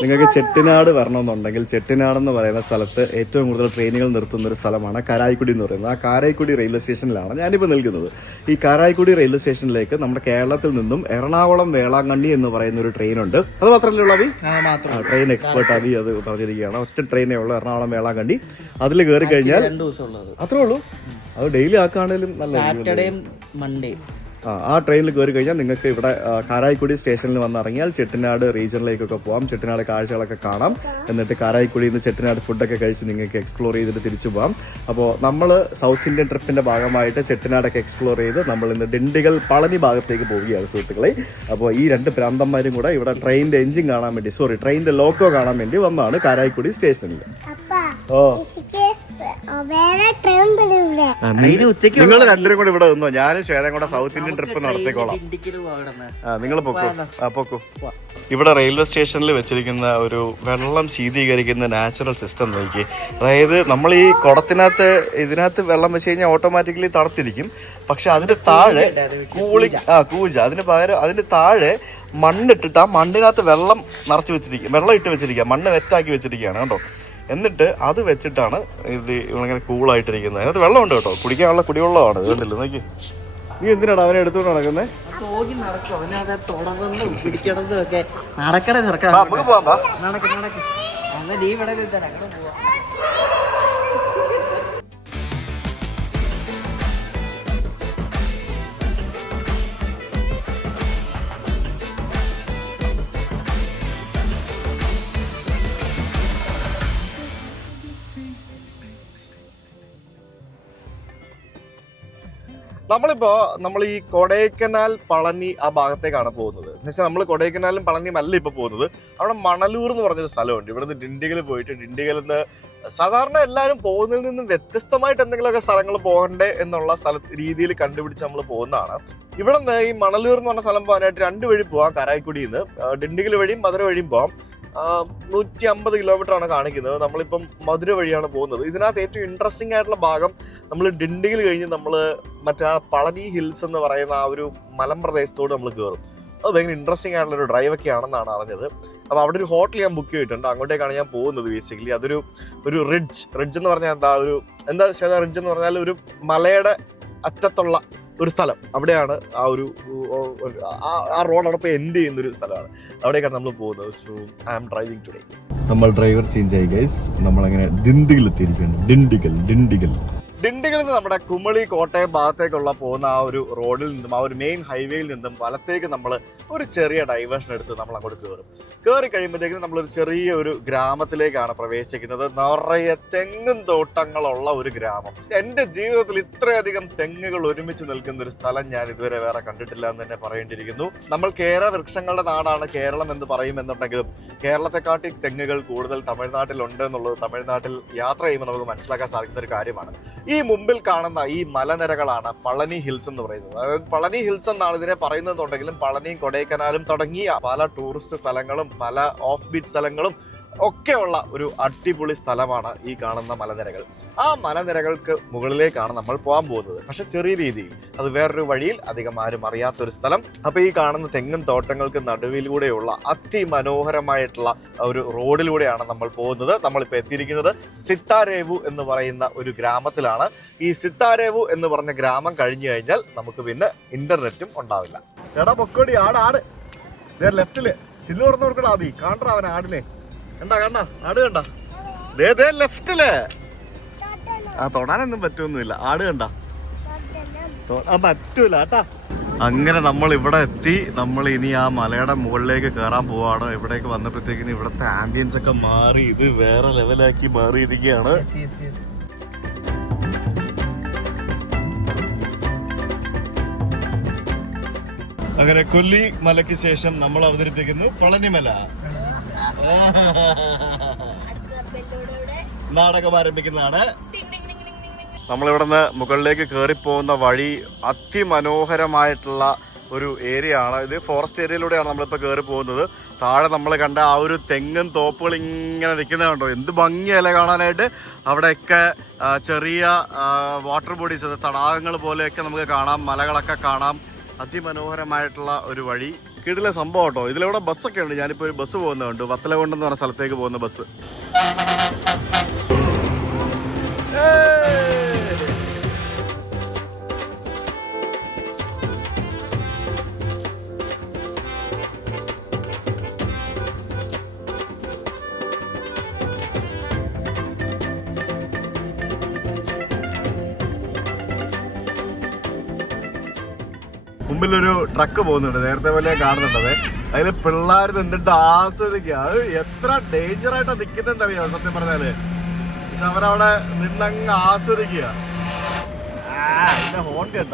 നിങ്ങൾക്ക് ചെട്ടിനാട് വരണമെന്നുണ്ടെങ്കിൽ ചെട്ടിനാടെന്ന് പറയുന്ന സ്ഥലത്ത് ഏറ്റവും കൂടുതൽ ട്രെയിനുകൾ നിർത്തുന്ന ഒരു സ്ഥലമാണ് കാരായിക്കുടി എന്ന് പറയുന്നത്. ആ കാരായിക്കുടി റെയിൽവേ സ്റ്റേഷനിലാണ് ഞാനിപ്പോൾ നിൽക്കുന്നത്. ഈ കാരായിക്കുടി റെയിൽവേ സ്റ്റേഷനിലേക്ക് നമ്മുടെ കേരളത്തിൽ നിന്നും എറണാകുളം വേളാങ്കണ്ണി എന്ന് പറയുന്ന ഒരു ട്രെയിൻ ഉണ്ട്. അത് മാത്രമല്ല ഉള്ള അഭി, ട്രെയിൻ എക്സ്പേർട്ട് അഭി അത് പറഞ്ഞിരിക്കുകയാണ്. ഒറ്റ ട്രെയിനേ ഉള്ളൂ എറണാകുളം വേളാങ്കണ്ണി. അതിൽ കയറി കഴിഞ്ഞാൽ അത്രേ ഉള്ളൂ. അത് ഡെയിലി ആക്കുകയാണെങ്കിലും നല്ല സാറ്റർഡേയും മൺഡേ ആ ട്രെയിനിൽ കയറി കഴിഞ്ഞാൽ നിങ്ങൾക്ക് ഇവിടെ കാരായിക്കുടി സ്റ്റേഷനിൽ വന്നിറങ്ങിയാൽ ചെട്ടിനാട് റീജിയനിലേക്കൊക്കെ പോകാം. ചെട്ടിനാട് കാഴ്ചകളൊക്കെ കാണാം. എന്നിട്ട് കാരായിക്കുടിയിൽ നിന്ന് ചെട്ടിനാട് ഫുഡൊക്കെ കഴിച്ച് നിങ്ങൾക്ക് എക്സ്പ്ലോർ ചെയ്തിട്ട് തിരിച്ചു പോകാം. അപ്പോൾ നമ്മൾ സൗത്ത് ഇന്ത്യൻ ട്രിപ്പിൻ്റെ ഭാഗമായിട്ട് ചെട്ടിനാടൊക്കെ എക്സ്പ്ലോർ ചെയ്ത് നമ്മൾ ഇന്ന് ഡിണ്ടിഗൽ പളനി ഭാഗത്തേക്ക് പോവുകയാണ് സുഹൃത്തുക്കളെ. അപ്പോൾ ഈ രണ്ട് പ്രാന്തന്മാരും കൂടെ ഇവിടെ ട്രെയിനിൻ്റെ എഞ്ചിൻ കാണാൻ വേണ്ടി ട്രെയിനിൻ്റെ ലോക്കോ കാണാൻ വേണ്ടി വന്നതാണ് കാരായിക്കുടി സ്റ്റേഷനിൽ. നിങ്ങൾ രണ്ടുപേരും കൂടെ ഇവിടെ നിന്നോ, ഞാനും ശ്വേതയും കൂടെ സൗത്ത് ഇന്ത്യൻ ട്രിപ്പ് നടത്തിക്കോളാം. നിങ്ങൾ പൊക്കോ. ഇവിടെ റെയിൽവേ സ്റ്റേഷനിൽ വെച്ചിരിക്കുന്ന ഒരു വെള്ളം ശീതീകരിക്കുന്ന നാച്ചുറൽ സിസ്റ്റം നോക്കി. അതായത് നമ്മൾ ഈ കുടത്തിനകത്ത് ഇതിനകത്ത് വെള്ളം വെച്ച് കഴിഞ്ഞാൽ ഓട്ടോമാറ്റിക്കലി തണുത്തിരിക്കും. പക്ഷെ അതിന്റെ താഴെ കൂജ അതിന് പകരം അതിന്റെ താഴെ മണ്ണിട്ടിട്ട് ആ മണ്ണിനകത്ത് വെള്ളം നിറച്ച് വെച്ചിരിക്കുക, വെള്ളം ഇട്ട് വെച്ചിരിക്കുക, മണ്ണ് വെറ്റാക്കി വെച്ചിരിക്കുകയാണ് കേട്ടോ. എന്നിട്ട് അത് വെച്ചിട്ടാണ് ഇത് ഇങ്ങനെ കൂളായിട്ടിരിക്കുന്നത്. അതിനകത്ത് വെള്ളമുണ്ട് കേട്ടോ, കുടിക്കാനുള്ള കുടിവെള്ളമാണ്. ഇതുണ്ടല്ലോ നോക്കി. നീ എന്തിനാണ് അവനെ എടുത്തുകൊണ്ട് നടക്കുന്നത്? നമുക്ക് പോവാം. നമ്മൾ ഈ കൊടൈക്കനാൽ പളനി ആ ഭാഗത്തേക്കാണ് പോകുന്നത്. എന്ന് വെച്ചാൽ നമ്മൾ കൊടൈക്കനാലും പളനിയും അല്ല ഇപ്പൊ പോകുന്നത്. അവിടെ മണലൂർ എന്ന് പറഞ്ഞൊരു സ്ഥലമുണ്ട്. ഇവിടുന്ന് ഡിണ്ടിഗൽ പോയിട്ട് ഡിണ്ടിഗലിൽ നിന്ന് സാധാരണ എല്ലാവരും പോകുന്നതിൽ നിന്നും വ്യത്യസ്തമായിട്ട് എന്തെങ്കിലുമൊക്കെ സ്ഥലങ്ങൾ പോകണ്ടേ എന്നുള്ള രീതിയിൽ കണ്ടുപിടിച്ച് നമ്മൾ പോകുന്നതാണ്. ഇവിടെ നിന്ന് ഈ മണലൂർ എന്ന് പറഞ്ഞ സ്ഥലം പോകാനായിട്ട് 2 വഴി പോവാം. കാരായിക്കുടിയിൽ നിന്ന് ഡിണ്ടിഗൽ വഴിയും മധുര വഴിയും പോവാം. 150 കിലോമീറ്റർ ആണ് കാണിക്കുന്നത്. നമ്മളിപ്പം മധുര വഴിയാണ് പോകുന്നത്. ഇതിനകത്ത് ഏറ്റവും ഇൻട്രസ്റ്റിംഗ് ആയിട്ടുള്ള ഭാഗം നമ്മൾ ഡിണ്ടിഗൽ കഴിഞ്ഞ് നമ്മൾ മറ്റേ പളനി ഹിൽസ് എന്ന് പറയുന്ന ആ ഒരു മലമ്പ്രദേശത്തോട് നമ്മൾ കയറും. അത് ഭയങ്കര ഇൻട്രസ്റ്റിംഗ് ആയിട്ടുള്ള ഒരു ഡ്രൈവൊക്കെ ആണെന്നാണ് അറിഞ്ഞത്. അപ്പോൾ അവിടെ ഒരു ഹോട്ടൽ ഞാൻ ബുക്ക് ചെയ്തിട്ടുണ്ട്. അങ്ങോട്ടേക്കാണ് ഞാൻ പോകുന്നത്. ബേസിക്കലി അതൊരു റിഡ്ജ് എന്ന് പറഞ്ഞാൽ എന്താ റിഡ്ജ് എന്ന് പറഞ്ഞാൽ ഒരു മലയുടെ അറ്റത്തുള്ള ഒരു സ്ഥലം. അവിടെയാണ് ആ റോഡ് അവിടെ പോയി എൻഡ് ചെയ്യുന്ന ഒരു സ്ഥലമാണ്. അവിടേക്കാണ് നമ്മൾ പോകുന്നത്. So I am driving today. നമ്മൾ ഡ്രൈവർ ചേഞ്ച് ആയി ഗൈസ്. നമ്മളങ്ങനെ ഡിണ്ടിഗൽ എത്തിയിരിക്കുകയാണ്. ഡിണ്ടിഗൽ നിന്ന് നമ്മുടെ കുമളി കോട്ടയം ഭാഗത്തേക്കുള്ള പോകുന്ന ആ ഒരു റോഡിൽ നിന്നും ആ ഒരു മെയിൻ ഹൈവേയിൽ നിന്നും വലത്തേക്ക് നമ്മൾ ഒരു ചെറിയ ഡൈവേഷൻ എടുത്ത് നമ്മൾ അങ്ങോട്ട് കയറി കഴിയുമ്പോഴത്തേക്കും നമ്മളൊരു ചെറിയ ഒരു ഗ്രാമത്തിലേക്കാണ് പ്രവേശിക്കുന്നത്. നിറയെ തെങ്ങും തോട്ടങ്ങളുള്ള ഒരു ഗ്രാമം. എൻ്റെ ജീവിതത്തിൽ ഇത്രയധികം തെങ്ങുകൾ ഒരുമിച്ച് നിൽക്കുന്ന ഒരു സ്ഥലം ഞാൻ ഇതുവരെ വേറെ കണ്ടിട്ടില്ല എന്ന് തന്നെ പറയേണ്ടിയിരിക്കുന്നു. നമ്മൾ കേരള വൃക്ഷങ്ങളുടെ നാടാണ് കേരളം എന്ന് പറയുമെന്നുണ്ടെങ്കിലും കേരളത്തെക്കാട്ടി തെങ്ങുകൾ കൂടുതൽ തമിഴ്നാട്ടിലുണ്ട് എന്നുള്ളത് തമിഴ്നാട്ടിൽ യാത്ര ചെയ്യുമ്പോൾ നമുക്ക് മനസ്സിലാക്കാൻ സാധിക്കുന്ന ഒരു കാര്യമാണ്. ഈ മുമ്പിൽ കാണുന്ന ഈ മലനിരകളാണ് പളനി ഹിൽസ് എന്ന് പറയുന്നത്. അതായത് പളനി ഹിൽസ് എന്നാണ് ഇതിനെ പറയുന്നതെന്നുണ്ടെങ്കിലും പളനിയും കൊടൈക്കനാലും തുടങ്ങിയ പല ടൂറിസ്റ്റ് സ്ഥലങ്ങളും പല ഓഫ് ബീറ്റ് സ്ഥലങ്ങളും ഒക്കെയുള്ള ഒരു അടിപൊളി സ്ഥലമാണ് ഈ കാണുന്ന മലനിരകൾ. ആ മലനിരകൾക്ക് മുകളിലേക്കാണ് നമ്മൾ പോകാൻ പോകുന്നത്. പക്ഷെ ചെറിയ രീതിയിൽ അത് വേറൊരു വഴിയിൽ അധികം ആരും അറിയാത്തൊരു സ്ഥലം. അപ്പൊ ഈ കാണുന്ന തെങ്ങും തോട്ടങ്ങൾക്ക് നടുവിലൂടെയുള്ള അതിമനോഹരമായിട്ടുള്ള ഒരു റോഡിലൂടെയാണ് നമ്മൾ പോകുന്നത്. നമ്മളിപ്പോൾ എത്തിയിരിക്കുന്നത് സിത്താരേവു എന്ന് പറയുന്ന ഒരു ഗ്രാമത്തിലാണ്. ഈ സിത്താരേവു എന്ന് പറഞ്ഞ ഗ്രാമം കഴിഞ്ഞു കഴിഞ്ഞാൽ നമുക്ക് പിന്നെ ഇന്റർനെറ്റും ഉണ്ടാവില്ല. എടാ പൊക്കോടി, ആട് ലെഫ്റ്റില് ചില്ല് തുറന്നു കൊടുക്കടാ. അബി കാണാ അവൻ ആടിനെ. കണ്ട ആട് കണ്ട ലെഫ്റ്റില്. തൊടാനൊന്നും പറ്റൊന്നുമില്ല. ആട് കണ്ട പറ്റൂല കേട്ടാ. അങ്ങനെ നമ്മൾ ഇവിടെ എത്തി. നമ്മൾ ഇനി ആ മലയുടെ മുകളിലേക്ക് കയറാൻ പോവാണ്. ഇവിടേക്ക് വന്നപ്പോഴത്തേക്കിന് ഇവിടുത്തെ ആംബിയൻസ് ഒക്കെ മാറി. ഇത് വേറെ ലെവലാക്കി മാറിയിരിക്കുകയാണ്. അങ്ങനെ കൊല്ലി മലയ്ക്ക് ശേഷം നമ്മൾ അവതരിപ്പിക്കുന്നു പളനിമല. നാടകം ആരംഭിക്കുന്നതാണ്. നമ്മളിവിടുന്ന് മുകളിലേക്ക് കയറിപ്പോകുന്ന വഴി അതിമനോഹരമായിട്ടുള്ള ഒരു ഏരിയ ആണ്. ഇത് ഫോറസ്റ്റ് ഏരിയയിലൂടെയാണ് നമ്മളിപ്പോൾ കയറി പോകുന്നത്. താഴെ നമ്മൾ കണ്ട ആ ഒരു തെങ്ങും തോപ്പുകൾ ഇങ്ങനെ നിൽക്കുന്നത് കണ്ടോ, എന്ത് ഭംഗിയല്ലേ കാണാനായിട്ട്. അവിടെയൊക്കെ ചെറിയ വാട്ടർ ബോഡീസ്, തടാകങ്ങൾ പോലെയൊക്കെ നമുക്ക് കാണാം, മലകളൊക്കെ കാണാം. അതിമനോഹരമായിട്ടുള്ള ഒരു വഴി. കിടില സംഭവം കേട്ടോ. ഇതിലൂടെ ബസ്സൊക്കെ ഉണ്ട്. ഞാനിപ്പോൾ ഒരു ബസ് പോകുന്നുണ്ട്, വത്തലകൊണ്ടെന്ന് പറഞ്ഞ സ്ഥലത്തേക്ക് പോകുന്ന ബസ്. മുമ്പിലൊരു ട്രക്ക് പോകുന്നുണ്ട്, നേരത്തെ പോലെ കാണുന്നുണ്ടത്. അതിൽ പിള്ളേർ നിന്നിട്ട് ആസ്വദിക്കുക. അത് എത്ര ഡേഞ്ചർ ആയിട്ടാ നിൽക്കുന്നതെന്ന് അറിയാമോ സത്യം പറഞ്ഞാല്. പക്ഷെ അവരവിടെ നിന്നങ്ങ് ആസ്വദിക്കുക. ഹോൺ കേട്ട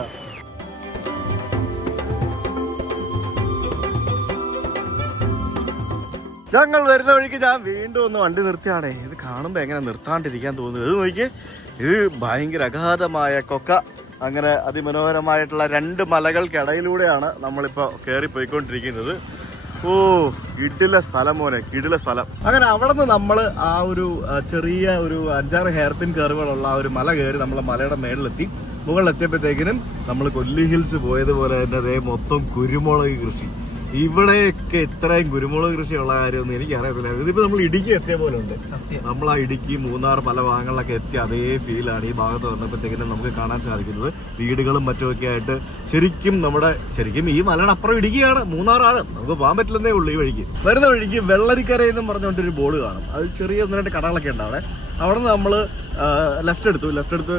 ഞങ്ങൾ വരുന്ന വഴിക്ക് ഞാൻ വീണ്ടും ഒന്ന് വണ്ടി നിർത്തിയാണേ. ഇത് കാണുമ്പോൾ എങ്ങനെ നിർത്താണ്ടിരിക്കാൻ തോന്നുന്നത്. ഇത് നോക്കിയേ, ഇത് ഭയങ്കര അഗാധമായ കൊക്ക. അങ്ങനെ അതിമനോഹരമായിട്ടുള്ള 2 മലകൾക്കിടയിലൂടെയാണ് നമ്മളിപ്പോൾ കയറി പോയിക്കൊണ്ടിരിക്കുന്നത്. ഓ, കിടില സ്ഥലം മോനെ, കിടില സ്ഥലം. അങ്ങനെ അവിടെ നിന്ന് നമ്മൾ ആ ഒരു ചെറിയ ഒരു 5-6 ഹെയർപിൻ കയറുകളുള്ള ആ ഒരു മല കയറി നമ്മൾ മലയുടെ മേളിലെത്തി. മുകളിലെത്തിയപ്പോഴത്തേക്കിനും നമ്മൾ കൊല്ലി ഹിൽസ് പോയതുപോലെ തന്നെ അതേ മൊത്തം കുരുമുളക് കൃഷി. ഇവിടെയൊക്കെ ഇത്രയും കുരുമുളക് കൃഷിയുള്ള കാര്യമൊന്നും എനിക്കറിയത്തില്ല. ഇതിപ്പോൾ നമ്മൾ ഇടുക്കി എത്തിയ പോലെ ഉണ്ട്. നമ്മൾ ആ ഇടുക്കി, മൂന്നാർ പല ഭാഗങ്ങളിലൊക്കെ എത്തിയ അതേ ഫീലാണ് ഈ ഭാഗത്ത് വന്നപ്പോഴത്തേക്കിനും നമുക്ക് കാണാൻ സാധിക്കുന്നത്. വീടുകളും മറ്റുമൊക്കെ ആയിട്ട് ശരിക്കും ഈ മലയുടെ അപ്പുറം ഇടുക്കിയാണ്, മൂന്നാറാണ്. നമുക്ക് പോകാൻ പറ്റില്ലെന്നേ ഉള്ളൂ. ഈ വഴിക്ക് വരുന്ന വഴിക്ക് വെള്ളരിക്കര എന്നും പറഞ്ഞുകൊണ്ടൊരു ബോർഡ് കാണും. അത് ചെറിയ 1-2 കടകളൊക്കെ ഉണ്ട് അവിടെ. അവിടെ നിന്ന് നമ്മൾ ലെഫ്റ്റ് എടുത്തു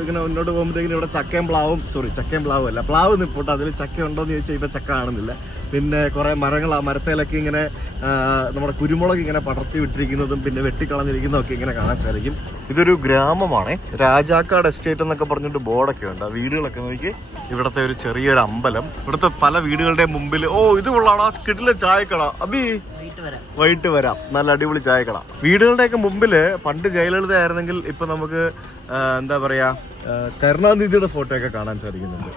ഇങ്ങനെ മുന്നോട്ട് പോകുമ്പോഴത്തേക്കിനും ഇവിടെ ചക്കയും പ്ലാവും അല്ല, പ്ലാവ് നിൽപ്പോട്ട്. അതിൽ ചക്ക ഉണ്ടോ എന്ന് ചോദിച്ചാൽ ഇപ്പം ചക്ക കാണുന്നില്ല. പിന്നെ കുറേ മരങ്ങൾ, ആ മരത്തേലൊക്കെ ഇങ്ങനെ നമ്മുടെ കുരുമുളക് ഇങ്ങനെ പടർത്തി വിട്ടിരിക്കുന്നതും പിന്നെ വെട്ടിക്കളഞ്ഞിരിക്കുന്നതും ഒക്കെ ഇങ്ങനെ കാണാൻ സാധിക്കും. ഇതൊരു ഗ്രാമമാണ്, രാജാക്കാട് എസ്റ്റേറ്റ് എന്നൊക്കെ പറഞ്ഞിട്ട് ബോർഡൊക്കെ ഉണ്ട്. ആ വീടുകളൊക്കെ നോക്കി. ഇവിടുത്തെ ഒരു ചെറിയൊരു അമ്പലം. ഇവിടുത്തെ പല വീടുകളുടെ മുമ്പിൽ ഇത് കൊള്ളാടാ, കിടില ചായക്കട. അബി വൈകിട്ട് വരാം, നല്ല അടിപൊളി ചായക്കട. വീടുകളുടെയൊക്കെ മുമ്പില് പണ്ട് ജയലളിത ആയിരുന്നെങ്കിൽ ഇപ്പൊ നമുക്ക് എന്താ പറയാ, കരുണാനിധിയുടെ ഫോട്ടോ ഒക്കെ കാണാൻ സാധിക്കുന്നുണ്ട്.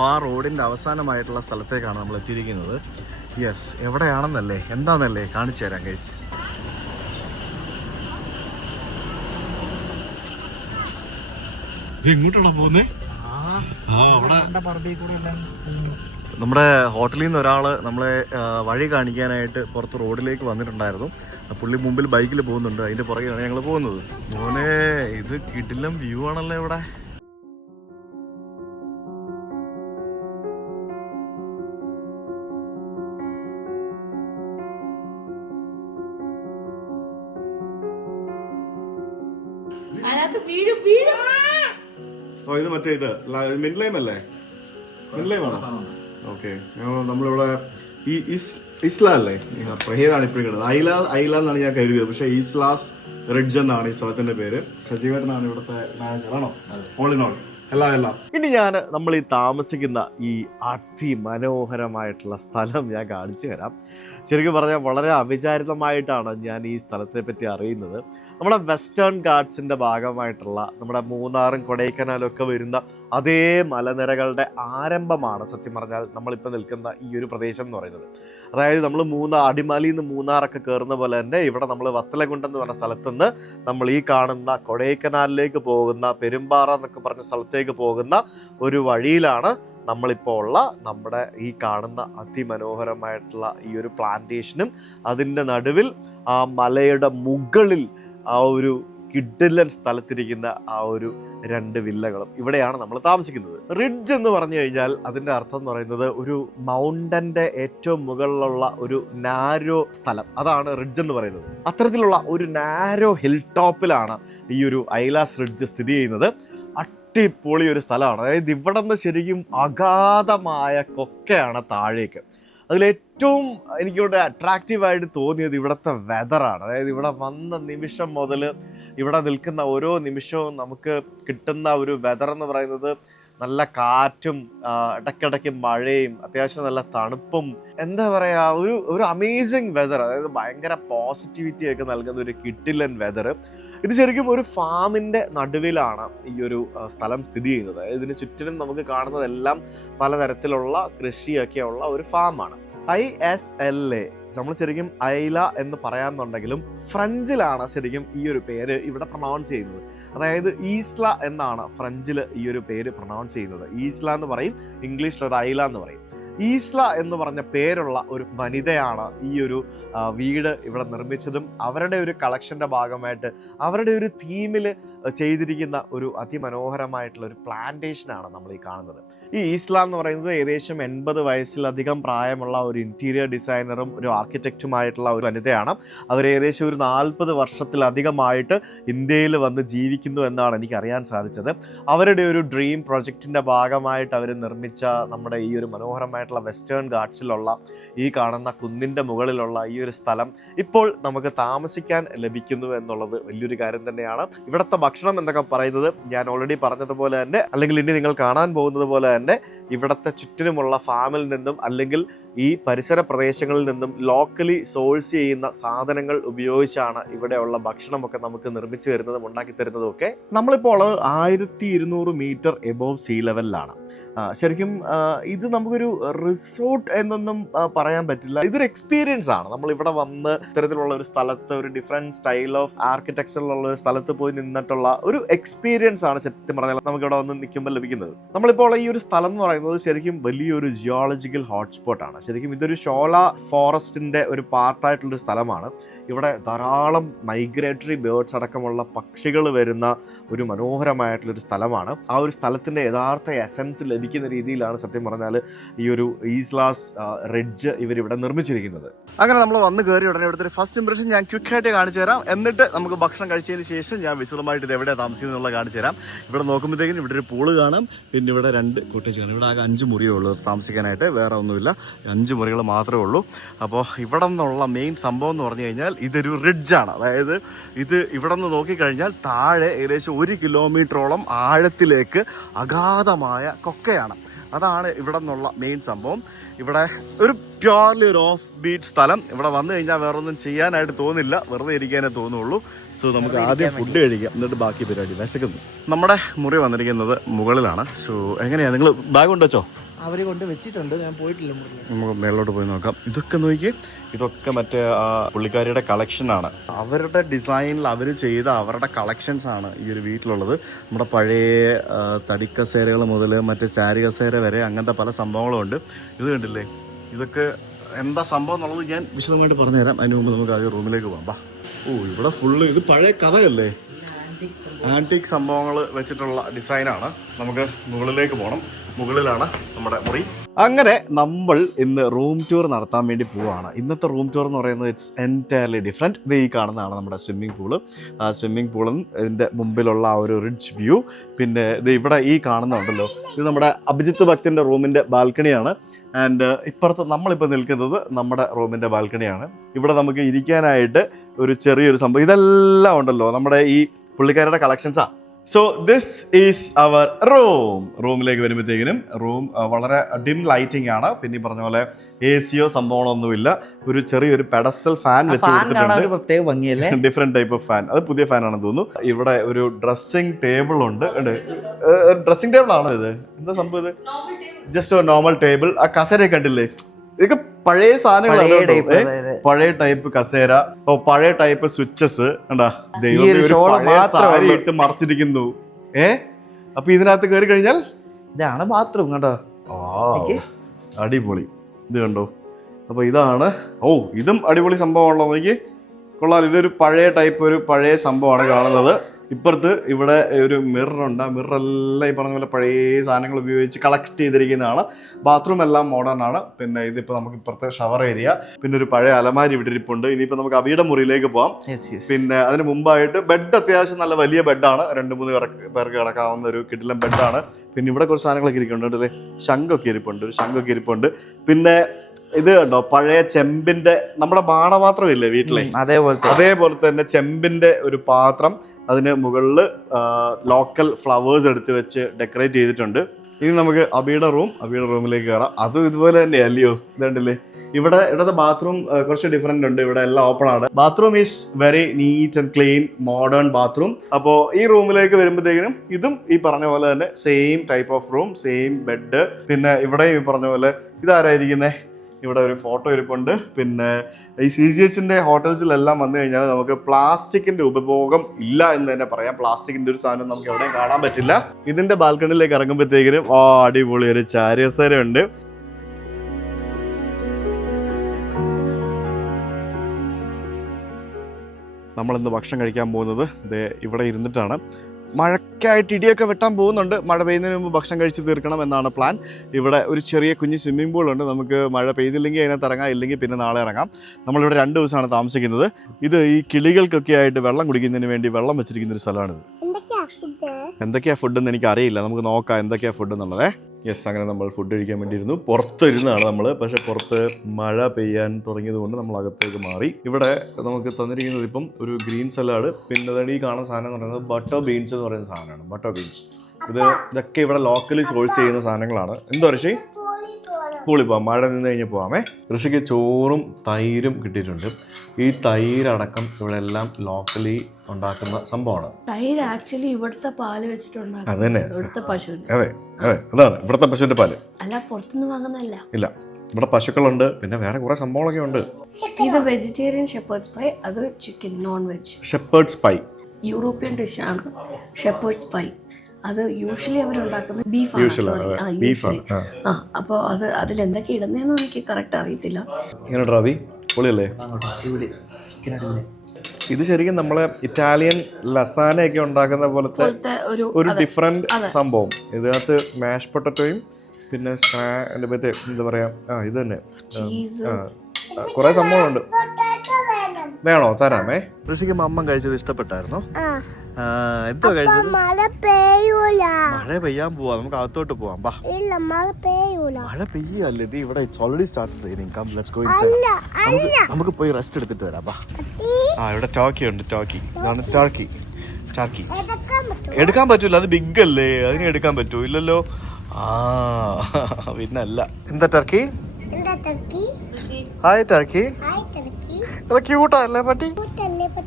ആ റോഡിന്റെ അവസാനമായിട്ടുള്ള സ്ഥലത്തേക്കാണ് നമ്മൾ എത്തിയിരിക്കുന്നത്. യെസ്, എവിടെയാണെന്നല്ലേ എന്താന്നല്ലേ കാണിച്ചു തരാം ഗൈസ്. എങ്ങോട്ടാണോ പോകുന്നേ? നമ്മുടെ ഹോട്ടലിൽ നിന്ന് ഒരാള് നമ്മളെ വഴി കാണിക്കാനായിട്ട് പുറത്ത് റോഡിലേക്ക് വന്നിട്ടുണ്ടായിരുന്നു. പുള്ളി മുമ്പിൽ ബൈക്കിൽ പോകുന്നുണ്ട്, അതിന്റെ പുറകെയാണ് ഞങ്ങൾ പോകുന്നത്. മോനെ, ഇത് കിടിലം വ്യൂ ആണല്ലോ ഇവിടെ. ഇത് മറ്റേ മിൻലൈം അല്ലേ? മിൻലൈമാണോ? ഓക്കെ. നമ്മളിവിടെ ഈ ഇസ്ല അല്ലേ, പേരാണ് ഇപ്പോഴും കിട്ടുന്നത്. ഐല എന്നാണ് ഞാൻ കരുതിയത്, പക്ഷെ ഈസ്ലാസ് റിഡ്ജ് എന്നാണ് ഈ സ്ഥലത്തിന്റെ പേര്. സജീവേട്ടനാണ് ഇവിടുത്തെ മാനേജർ ആണോ? ഓൾ ഇൻ ഓൾ എല്ലാം. ഇനി നമ്മൾ ഈ താമസിക്കുന്ന ഈ അതിമനോഹരമായിട്ടുള്ള സ്ഥലം ഞാൻ കാണിച്ചു തരാം. ശരിക്കും പറഞ്ഞാൽ വളരെ അവിചാരിതമായിട്ടാണ് ഞാൻ ഈ സ്ഥലത്തെ പറ്റി അറിയുന്നത്. നമ്മുടെ വെസ്റ്റേൺ ഗാട്ട്സിൻ്റെ ഭാഗമായിട്ടുള്ള നമ്മുടെ മൂന്നാറും കൊടൈക്കനാലും ഒക്കെ വരുന്ന അതേ മലനിരകളുടെ ആരംഭമാണ് സത്യം പറഞ്ഞാൽ നമ്മളിപ്പോൾ നിൽക്കുന്ന ഈ ഒരു പ്രദേശം എന്ന് പറയുന്നത്. അതായത് നമ്മൾ അടിമാലിയിൽ നിന്ന് മൂന്നാറൊക്കെ കയറുന്ന പോലെ തന്നെ ഇവിടെ നമ്മൾ വത്തലകുണ്ടെന്ന് പറഞ്ഞ സ്ഥലത്തുനിന്ന് നമ്മൾ ഈ കാണുന്ന കൊടൈക്കനാലിലേക്ക് പോകുന്ന പെരുമ്പാറ എന്നൊക്കെ പറഞ്ഞ സ്ഥലത്തേക്ക് പോകുന്ന ഒരു വഴിയിലാണ് നമ്മളിപ്പോൾ ഉള്ള നമ്മുടെ ഈ കാണുന്ന അതിമനോഹരമായിട്ടുള്ള ഈ ഒരു പ്ലാന്റേഷനും അതിൻ്റെ നടുവിൽ ആ മലയുടെ മുകളിൽ ആ ഒരു കിഡിലൻ സ്ഥലത്തിരിക്കുന്ന ആ ഒരു 2 വില്ലകളും ഇവിടെയാണ് നമ്മൾ താമസിക്കുന്നത്. റിഡ്ജ് എന്ന് പറഞ്ഞു കഴിഞ്ഞാൽ അതിൻ്റെ അർത്ഥം എന്ന് പറയുന്നത് ഒരു മൗണ്ടൻ്റെ ഏറ്റവും മുകളിലുള്ള ഒരു നാരോ സ്ഥലം, അതാണ് റിഡ്ജ് എന്ന് പറയുന്നത്. അത്തരത്തിലുള്ള ഒരു നാരോ ഹിൽ ടോപ്പിലാണ് ഈ ഒരു ഐലാസ് റിഡ്ജ് സ്ഥിതി ചെയ്യുന്നത്. അടിപൊളി ഒരു സ്ഥലമാണ്. അതായത് ഇവിടെ നിന്ന് ശരിക്കും അഗാധമായ കൊക്കയാണ് താഴേക്ക്. അതിലേറ്റവും എനിക്കിവിടെ അട്രാക്റ്റീവായിട്ട് തോന്നിയത് ഇവിടുത്തെ വെതറാണ്. അതായത് ഇവിടെ വന്ന നിമിഷം മുതൽ ഇവിടെ നിൽക്കുന്ന ഓരോ നിമിഷവും നമുക്ക് കിട്ടുന്ന ഒരു വെതർ എന്ന് പറയുന്നത് നല്ല കാറ്റും ഇടയ്ക്കിടയ്ക്ക് മഴയും അത്യാവശ്യം നല്ല തണുപ്പും, എന്താ പറയുക, ഒരു അമേസിങ് വെതർ. അതായത് ഭയങ്കര പോസിറ്റിവിറ്റിയൊക്കെ നൽകുന്ന ഒരു കിഡിലൻ വെതർ. ഇത് ശരിക്കും ഒരു ഫാമിൻ്റെ നടുവിലാണ് ഈ ഒരു സ്ഥലം സ്ഥിതി ചെയ്യുന്നത്. ഇതിന് ചുറ്റിനും നമുക്ക് കാണുന്നതെല്ലാം പലതരത്തിലുള്ള കൃഷിയൊക്കെയുള്ള ഒരു ഫാമാണ്. ISLA. നമ്മൾ ശരിക്കും ഐല എന്ന് പറയാമെന്നുണ്ടെങ്കിലും ഫ്രഞ്ചിലാണ് ശരിക്കും ഈ ഒരു പേര് ഇവിടെ പ്രൊനൗൺസ് ചെയ്യുന്നത്. അതായത് ഈസ്ല എന്നാണ് ഫ്രഞ്ചിൽ ഈ ഒരു പേര് പ്രൊനൗൺസ് ചെയ്യുന്നത്. ഈസ്ല എന്ന് പറയും, ഇംഗ്ലീഷിൽ അത് ഐല എന്ന് പറയും. ഈസ്ല എന്ന് പറഞ്ഞ പേരുള്ള ഒരു വനിതയാണ് ഈ ഒരു വീട് ഇവിടെ നിർമ്മിച്ചതും അവരുടെ ഒരു കളക്ഷൻ്റെ ഭാഗമായിട്ട് അവരുടെ ഒരു തീമിൽ ചെയ്തിരിക്കുന്ന ഒരു അതിമനോഹരമായിട്ടുള്ള ഒരു പ്ലാന്റേഷനാണ് നമ്മൾ ഈ കാണുന്നത്. ഈ ഈസ്ല എന്ന് പറയുന്നത് ഏകദേശം 80 വയസ്സിലധികം പ്രായമുള്ള ഒരു ഇൻറ്റീരിയർ ഡിസൈനറും ഒരു ആർക്കിടെക്റ്റുമായിട്ടുള്ള ഒരു വനിതയാണ്. അവർ ഏകദേശം ഒരു 40 വർഷത്തിലധികമായിട്ട് ഇന്ത്യയിൽ വന്ന് ജീവിക്കുന്നു എന്നാണ് എനിക്കറിയാൻ സാധിച്ചത്. അവരുടെ ഒരു ഡ്രീം പ്രൊജക്റ്റിൻ്റെ ഭാഗമായിട്ട് അവർ നിർമ്മിച്ച നമ്മുടെ ഈ ഒരു മനോഹരമായിട്ടുള്ള വെസ്റ്റേൺ ഗാട്ട്സിലുള്ള ഈ കാണുന്ന കുന്നിൻ്റെ മുകളിലുള്ള ഈ ഒരു സ്ഥലം ഇപ്പോൾ നമുക്ക് താമസിക്കാൻ ലഭിക്കുന്നു എന്നുള്ളത് വലിയൊരു കാര്യം തന്നെയാണ്. ഇവിടുത്തെ ഭക്ഷണം എന്നൊക്കെ പറയുന്നത് ഞാൻ ഓൾറെഡി പറഞ്ഞതുപോലെ തന്നെ, അല്ലെങ്കിൽ ഇനി നിങ്ങൾ കാണാൻ പോകുന്നത് പോലെ തന്നെ, ഇവിടുത്തെ ചുറ്റിനുമുള്ള ഫാമിൽ നിന്നും അല്ലെങ്കിൽ ഈ പരിസര പ്രദേശങ്ങളിൽ നിന്നും ലോക്കലി സോഴ്സ് ചെയ്യുന്ന സാധനങ്ങൾ ഉപയോഗിച്ചാണ് ഇവിടെയുള്ള ഭക്ഷണമൊക്കെ നമുക്ക് നിർമ്മിച്ചു തരുന്നതും ഉണ്ടാക്കി തരുന്നതും ഒക്കെ. നമ്മളിപ്പോൾ 1200 മീറ്റർ എബോവ് സീ ലെവലിലാണ്. ശരിക്കും ഇത് നമുക്കൊരു റിസോർട്ട് എന്നൊന്നും പറയാൻ പറ്റില്ല. ഇതൊരു എക്സ്പീരിയൻസ് ആണ്. നമ്മൾ ഇവിടെ വന്ന് ഇത്തരത്തിലുള്ള ഒരു സ്ഥലത്ത് ഒരു ഡിഫറെൻറ്റ് സ്റ്റൈൽ ഓഫ് ആർക്കിടെക്ചറിലുള്ള ഒരു സ്ഥലത്ത് പോയി നിന്നിട്ടുള്ള ഒരു എക്സ്പീരിയൻസ് ആണ് സത്യം പറഞ്ഞാൽ നമുക്ക് ഇവിടെ വന്ന് നിൽക്കുമ്പോൾ ലഭിക്കുന്നത്. നമ്മളിപ്പോൾ ഈ ഒരു സ്ഥലം എന്ന് പറയുന്നത് ശരിക്കും വലിയൊരു ജിയോളജിക്കൽ ഹോട്ട്സ്പോട്ടാണ്. ശരിക്കും ഇതൊരു ഷോല ഫോറസ്റ്റിൻ്റെ ഒരു പാർട്ടായിട്ടുള്ളൊരു സ്ഥലമാണ്. ഇവിടെ ധാരാളം മൈഗ്രേറ്ററി ബേർഡ്സ് അടക്കമുള്ള പക്ഷികൾ വരുന്ന ഒരു മനോഹരമായിട്ടുള്ളൊരു സ്ഥലമാണ്. ആ ഒരു സ്ഥലത്തിൻ്റെ യഥാർത്ഥ എസൻസ് ലഭിക്കുന്ന രീതിയിലാണ് സത്യം പറഞ്ഞാൽ ഈ ഒരു ഈസ്ലാസ് റിഡ്ജ് ഇവരിവിടെ നിർമ്മിച്ചിരിക്കുന്നത്. അങ്ങനെ നമ്മൾ വന്ന് കയറി ഉടനെ ഇവിടുത്തെ ഒരു ഫസ്റ്റ് ഇംപ്രഷൻ ഞാൻ ക്വിക്കായിട്ട് കാണിച്ചു തരാം. എന്നിട്ട് നമുക്ക് ഭക്ഷണം കഴിച്ചതിന് ശേഷം ഞാൻ വിശദമായിട്ട് ഇത് എവിടെയാണ് താമസിക്കുന്നത് എന്നുള്ള കാണിച്ചു തരാം. ഇവിടെ നോക്കുമ്പോഴത്തേക്കും ഇവിടെ ഒരു പൂള് കാണാം, പിന്നെ ഇവിടെ 2 കോട്ടേജ് കാണാം. ഇവിടെ ആകെ 5 മുറിയേ ഉള്ളൂ താമസിക്കാനായിട്ട്, വേറെ ഒന്നുമില്ല. 5 മുറികൾ മാത്രമേ ഉള്ളൂ. അപ്പോൾ ഇവിടെ നിന്നുള്ള മെയിൻ സംഭവം എന്ന് പറഞ്ഞു കഴിഞ്ഞാൽ ഇതൊരു റിഡ്ജാണ്. അതായത് ഇത് ഇവിടെ നിന്ന് നോക്കിക്കഴിഞ്ഞാൽ താഴെ ഏകദേശം 1 കിലോമീറ്ററോളം ആഴത്തിലേക്ക് അഗാധമായ കൊക്കയാണ്. അതാണ് ഇവിടെ നിന്നുള്ള മെയിൻ സംഭവം. ഇവിടെ ഒരു പ്യോർലി ഒരു ഓഫ് ബീറ്റ് സ്ഥലം. ഇവിടെ വന്നു കഴിഞ്ഞാൽ വേറെ ഒന്നും ചെയ്യാനായിട്ട് തോന്നില്ല, വെറുതെ ഇരിക്കാനേ തോന്നുള്ളൂ. സോ നമുക്ക് ആദ്യം ഫുഡ് കഴിക്കാം, എന്നിട്ട് ബാക്കി പരിപാടി. വിശക്കുന്നു. നമ്മുടെ മുറി വന്നിരിക്കുന്നത് മുകളിലാണ്. സോ എങ്ങനെയാണ്, നിങ്ങൾ ബാഗ് കൊണ്ടുവച്ചോ? അവർ കൊണ്ട് വെച്ചിട്ടുണ്ട്, ഞാൻ പോയിട്ടില്ല. നമുക്ക് മേളിലോട്ട് പോയി നോക്കാം. ഇതൊക്കെ നോക്കി, ഇതൊക്കെ മറ്റേ പുള്ളിക്കാരിയുടെ കളക്ഷനാണ്. അവരുടെ ഡിസൈനിൽ അവർ ചെയ്ത അവരുടെ കളക്ഷൻസ് ആണ് ഈ ഒരു വീട്ടിലുള്ളത്. നമ്മുടെ പഴയ തടിക്കസേരകൾ മുതൽ മറ്റേ ചാരി കസേര വരെ അങ്ങനത്തെ പല സംഭവങ്ങളും ഉണ്ട്. ഇത് കണ്ടില്ലേ, ഇതൊക്കെ എന്താ സംഭവം എന്നുള്ളത് ഞാൻ വിശദമായിട്ട് പറഞ്ഞുതരാം. അതിന് മുമ്പ് നമുക്ക് ആദ്യം റൂമിലേക്ക് പോകാം. ഇവിടെ ഫുള്ള് ഇത് പഴയ കഥയല്ലേ, ആൻറ്റിക് സംഭവങ്ങൾ വെച്ചിട്ടുള്ള ഡിസൈനാണ്. നമുക്ക് മുകളിലേക്ക് പോകണം. മുകളിലാണ് നമ്മുടെ മുറി. അങ്ങനെ നമ്മൾ ഇന്ന് റൂം ടൂർ നടത്താൻ വേണ്ടി പോവുകയാണ്. ഇന്നത്തെ റൂം ടൂർ എന്ന് പറയുന്നത് ഇറ്റ്സ് എൻറ്റയർലി ഡിഫറെൻറ്റ്. ഇത് ഈ കാണുന്നതാണ് നമ്മുടെ സ്വിമ്മിംഗ് പൂള്. ആ സ്വിമ്മിംഗ് പൂളും ഇതിൻ്റെ മുമ്പിലുള്ള ആ ഒരു റിഡ്ജ് വ്യൂ. പിന്നെ ഇത് ഇവിടെ ഈ കാണുന്നുണ്ടല്ലോ, ഇത് നമ്മുടെ അഭിജിത്ത് ഭക്തിൻ്റെ റൂമിൻ്റെ ബാൽക്കണിയാണ്. ആൻഡ് ഇപ്പുറത്ത് നമ്മളിപ്പോൾ നിൽക്കുന്നത് നമ്മുടെ റൂമിൻ്റെ ബാൽക്കണിയാണ്. ഇവിടെ നമുക്ക് ഇരിക്കാനായിട്ട് ഒരു ചെറിയൊരു സംഭവം, ഇതെല്ലാം ഉണ്ടല്ലോ നമ്മുടെ ഈ പുള്ളിക്കാരുടെ കളക്ഷൻസാണ്. സോ ദിസ് ഈസ് അവർ റൂമിലേക്ക് വരുമ്പോഴത്തേക്കിനും റൂം വളരെ ഡിം ലൈറ്റിംഗ് ആണ്. പിന്നെ ഈ പറഞ്ഞ പോലെ AC സംഭവങ്ങളൊന്നുമില്ല. ഒരു ചെറിയൊരു പെഡസ്റ്റൽ ഫാൻ വെച്ച് കൊടുത്തിട്ടുണ്ട്, ഡിഫറെന്റ് ടൈപ്പ് ഓഫ് ഫാൻ. അത് പുതിയ ഫാൻ ആണെന്ന് തോന്നുന്നു. ഇവിടെ ഒരു ഡ്രസ്സിംഗ് ടേബിൾ ഉണ്ട്. ഡ്രസ്സിംഗ് ടേബിൾ ആണോ ഇത്? എന്താ സംഭവം ഇത്? ജസ്റ്റ് ഒരു നോർമൽ ടേബിൾ. ആ കസേരയൊക്കെ കണ്ടില്ലേ, ഇതൊക്കെ പഴയ സാധനങ്ങളാണ്. പഴയ ടൈപ്പ് കസേര, പഴയ ടൈപ്പ് സ്വിച്ചസ് കണ്ടാ, സാരി ഇട്ട് മറച്ചിരിക്കുന്നു. അപ്പൊ ഇതിനകത്ത് കയറി കഴിഞ്ഞാൽ ഇതാണ് ബാത്റൂം കേട്ടോ. അടിപൊളി. ഇത് കണ്ടോ, അപ്പൊ ഇതാണ്. ഇതും അടിപൊളി സംഭവമാണല്ലോ, നോക്കി കൊള്ളാം. ഇതൊരു പഴയ ടൈപ്പ്, ഒരു പഴയ സംഭവമാണ് കാണുന്നത്. ഇപ്പുറത്ത് ഇവിടെ ഒരു മിററുണ്ട്. ആ മിററെല്ലാം ഈ പറഞ്ഞ പോലെ പഴയ സാധനങ്ങൾ ഉപയോഗിച്ച് കളക്ട് ചെയ്തിരിക്കുന്നതാണ്. ബാത്റൂം എല്ലാം മോഡേൺ ആണ്. പിന്നെ ഇതിപ്പോൾ നമുക്ക് ഇപ്പുറത്തെ ഷവർ ഏരിയ, പിന്നെ ഒരു പഴയ അലമാരി ഇവിടെ ഇരിപ്പുണ്ട്. ഇനിയിപ്പോൾ നമുക്ക് അവിയുടെ മുറിയിലേക്ക് പോകാം. പിന്നെ അതിന് മുമ്പായിട്ട് ബെഡ് അത്യാവശ്യം നല്ല വലിയ ബെഡാണ്. 2-3 പേർക്ക് കിടക്കാവുന്ന ഒരു കിടിലൻ ബെഡാണ്. പിന്നെ ഇവിടെ കുറച്ച് സാധനങ്ങളൊക്കെ ഇരിക്കുന്നുണ്ട് അല്ലേ, ശംഖൊക്കെ ഇരിപ്പുണ്ട്. പിന്നെ ഇത് കണ്ടോ, പഴയ ചെമ്പിന്റെ നമ്മുടെ പാനപാത്രം ഇല്ലേ വീട്ടിലെ, അതേപോലെ തന്നെ ചെമ്പിന്റെ ഒരു പാത്രം. അതിന് മുകളിൽ ലോക്കൽ ഫ്ലവേഴ്സ് എടുത്ത് വെച്ച് ഡെക്കറേറ്റ് ചെയ്തിട്ടുണ്ട്. ഇനി നമുക്ക് അബിയുടെ റൂമിലേക്ക് കയറാം. അതും ഇതുപോലെ തന്നെ അല്ലയോ, ഇതുണ്ടല്ലേ. ഇവിടുത്തെ ബാത്റൂം കുറച്ച് ഡിഫറെന്റ് ഉണ്ട്. ഇവിടെ എല്ലാം ഓപ്പൺ ആണ്. Bathroom is very neat and clean, modern bathroom. അപ്പോൾ ഈ റൂമിലേക്ക് വരുമ്പോഴത്തേക്കിനും ഇതും ഈ പറഞ്ഞ പോലെ തന്നെ same type of room, same bed. പിന്നെ ഇവിടെയും ഈ പറഞ്ഞ പോലെ ഇതാരായിരിക്കുന്നേ, ഇവിടെ ഒരു ഫോട്ടോ ഇരിപ്പുണ്ട്. പിന്നെ ഈ CGHന്റെ ഹോട്ടൽസിലെല്ലാം വന്നു കഴിഞ്ഞാൽ നമുക്ക് പ്ലാസ്റ്റിക്കിന്റെ ഉപഭോഗം ഇല്ല എന്ന് തന്നെ പറയാം. പ്ലാസ്റ്റിക്കിന്റെ ഒരു സാധനം നമുക്ക് എവിടെയും കാണാൻ പറ്റില്ല. ഇതിന്റെ ബാൽക്കണിയിലേക്ക് ഇറങ്ങുമ്പോഴത്തേക്കിനും അടിപൊളി ഒരു ചാരിയസര ഉണ്ട്. നമ്മളിന്ന് ഭക്ഷണം കഴിക്കാൻ പോകുന്നത് ഇവിടെ ഇരുന്നിട്ടാണ്. മഴയ്ക്കായിട്ട് ഇടിയൊക്കെ വെട്ടാൻ പോകുന്നുണ്ട്. മഴ പെയ്യുന്നതിന് മുമ്പ് ഭക്ഷണം കഴിച്ച് തീർക്കണം എന്നാണ് പ്ലാൻ. ഇവിടെ ഒരു ചെറിയ കുഞ്ഞ് സ്വിമ്മിംഗ് പൂളുണ്ട്. നമുക്ക് മഴ പെയ്തില്ലെങ്കിൽ അതിനകത്ത് ഇറങ്ങാം, ഇല്ലെങ്കിൽ പിന്നെ നാളെ ഇറങ്ങാം. നമ്മളിവിടെ 2 ദിവസമാണ് താമസിക്കുന്നത്. ഇത് ഈ കിളികൾക്കൊക്കെ ആയിട്ട് വെള്ളം കുടിക്കുന്നതിന് വേണ്ടി വെള്ളം വെച്ചിരിക്കുന്ന ഒരു സ്ഥലമാണിത്. എന്തൊക്കെയാ ഫുഡ് എന്ന് എനിക്ക് അറിയില്ല. നമുക്ക് നോക്കാം എന്തൊക്കെയാ ഫുഡ് എന്നുള്ളതേ. യെസ്, അങ്ങനെ നമ്മൾ ഫുഡ് കഴിക്കാൻ വേണ്ടിയിരുന്നു. പുറത്തിരുന്നാണ് നമ്മൾ. പക്ഷെ പുറത്ത് മഴ പെയ്യാൻ തുടങ്ങിയത് കൊണ്ട് നമ്മൾ അകത്തേക്ക് മാറി. ഇവിടെ നമുക്ക് തന്നിരിക്കുന്നത് ഇപ്പം ഒരു ഗ്രീൻ സലാഡ്, പിന്നെ ഈ കാണുന്ന സാധനം എന്ന് പറയുന്നത് ബട്ടർ ബീൻസ് എന്ന് പറയുന്ന സാധനമാണ്. ബട്ടർ ബീൻസ് ഇതൊക്കെ ഇവിടെ ലോക്കലി സോഴ്സ് ചെയ്യുന്ന സാധനങ്ങളാണ്. എന്തോ ഋഷി പൂളി പോവാം, മഴ നിന്ന് കഴിഞ്ഞ് പോവാമേ. ഋഷിക്ക് ചോറും തൈരും കിട്ടിയിട്ടുണ്ട്. ഈ തൈരടക്കം ഇവിടെ എല്ലാം ലോക്കലി ഉണ്ടാക്കുന്ന സംഭവമാണ്. തൈര് ആക്ച്വലി ഇവിടുത്തെ പാല് വെച്ചിട്ടുണ്ടാകും. അത് തന്നെ, ഇവിടുത്തെ പശുവിന്റെ. അതെ അതെ, അതാണ് ഇവിടുത്തെ പശുവിന്റെ പാല്. അല്ല, പുറത്തുനിന്ന് വാങ്ങുന്നല്ല. ഇല്ല, ഇവിടെ പശുക്കളുണ്ട്, പിന്നെ വേറെ കുറെ സംഭവങ്ങളൊക്കെ ഉണ്ട്. ഇത് വെജിറ്റേറിയൻ ഷെപ്പേർഡ്സ് പൈ, അത് chicken non veg. Shepherd's pi European ഡിഷാണ് ഷെപ്പേർഡ്സ് പൈ. അത് യൂഷ്വലി അവരുണ്ടാക്കുന്നത് ബീഫാണ്. അപ്പോൾ അത് അതിലെന്തൊക്കെ ഇടുന്നതെന്ന് എനിക്ക് കറക്റ്റ് അറിയത്തില്ല. ഇങ്ങനെ റവി പൊളിയല്ലേ? ഇത് ശരിക്കും നമ്മളെ ഇറ്റാലിയൻ ലസാനയൊക്കെ ഉണ്ടാക്കുന്ന പോലത്തെ ഒരു ഡിഫറെന്റ് സംഭവം. ഇതിനകത്ത് മാഷ് പൊട്ടറ്റോയും പിന്നെ മറ്റേ എന്താ പറയാ, ഇത് തന്നെ കുറെ സംഭവമുണ്ട്. വേണോ? തരാമേ. ഋഷിക്ക് മമ്മ കഴിച്ചത് ഇഷ്ടപ്പെട്ടായിരുന്നോ? എന്തോ കഴിച്ചത്? മഴ പെയ്യാൻ പോവാ, നമുക്ക് അകത്തോട്ട് പോവാം. മഴ പെയ്യല്ലേ, ഇത് ഇവിടെ ഓൾറെഡി സ്റ്റാർട്ട്. നമുക്ക് പോയി റെസ്റ്റ് എടുത്തിട്ട് വരാം. ഇവിടെ ടോക്കി ഉണ്ട്. ടോക്കി ഇതാണ് ടർക്കി. ടർക്കി എടുക്കാൻ പറ്റൂല, അത് ബിഗ് അല്ലേ, അതിന് എടുക്കാൻ പറ്റൂ? ഇല്ലല്ലോ. പിന്നല്ല. എന്താ ടർക്കി? Hi Turkey. ക്യൂട്ടാണല്ലേ പട്ടി?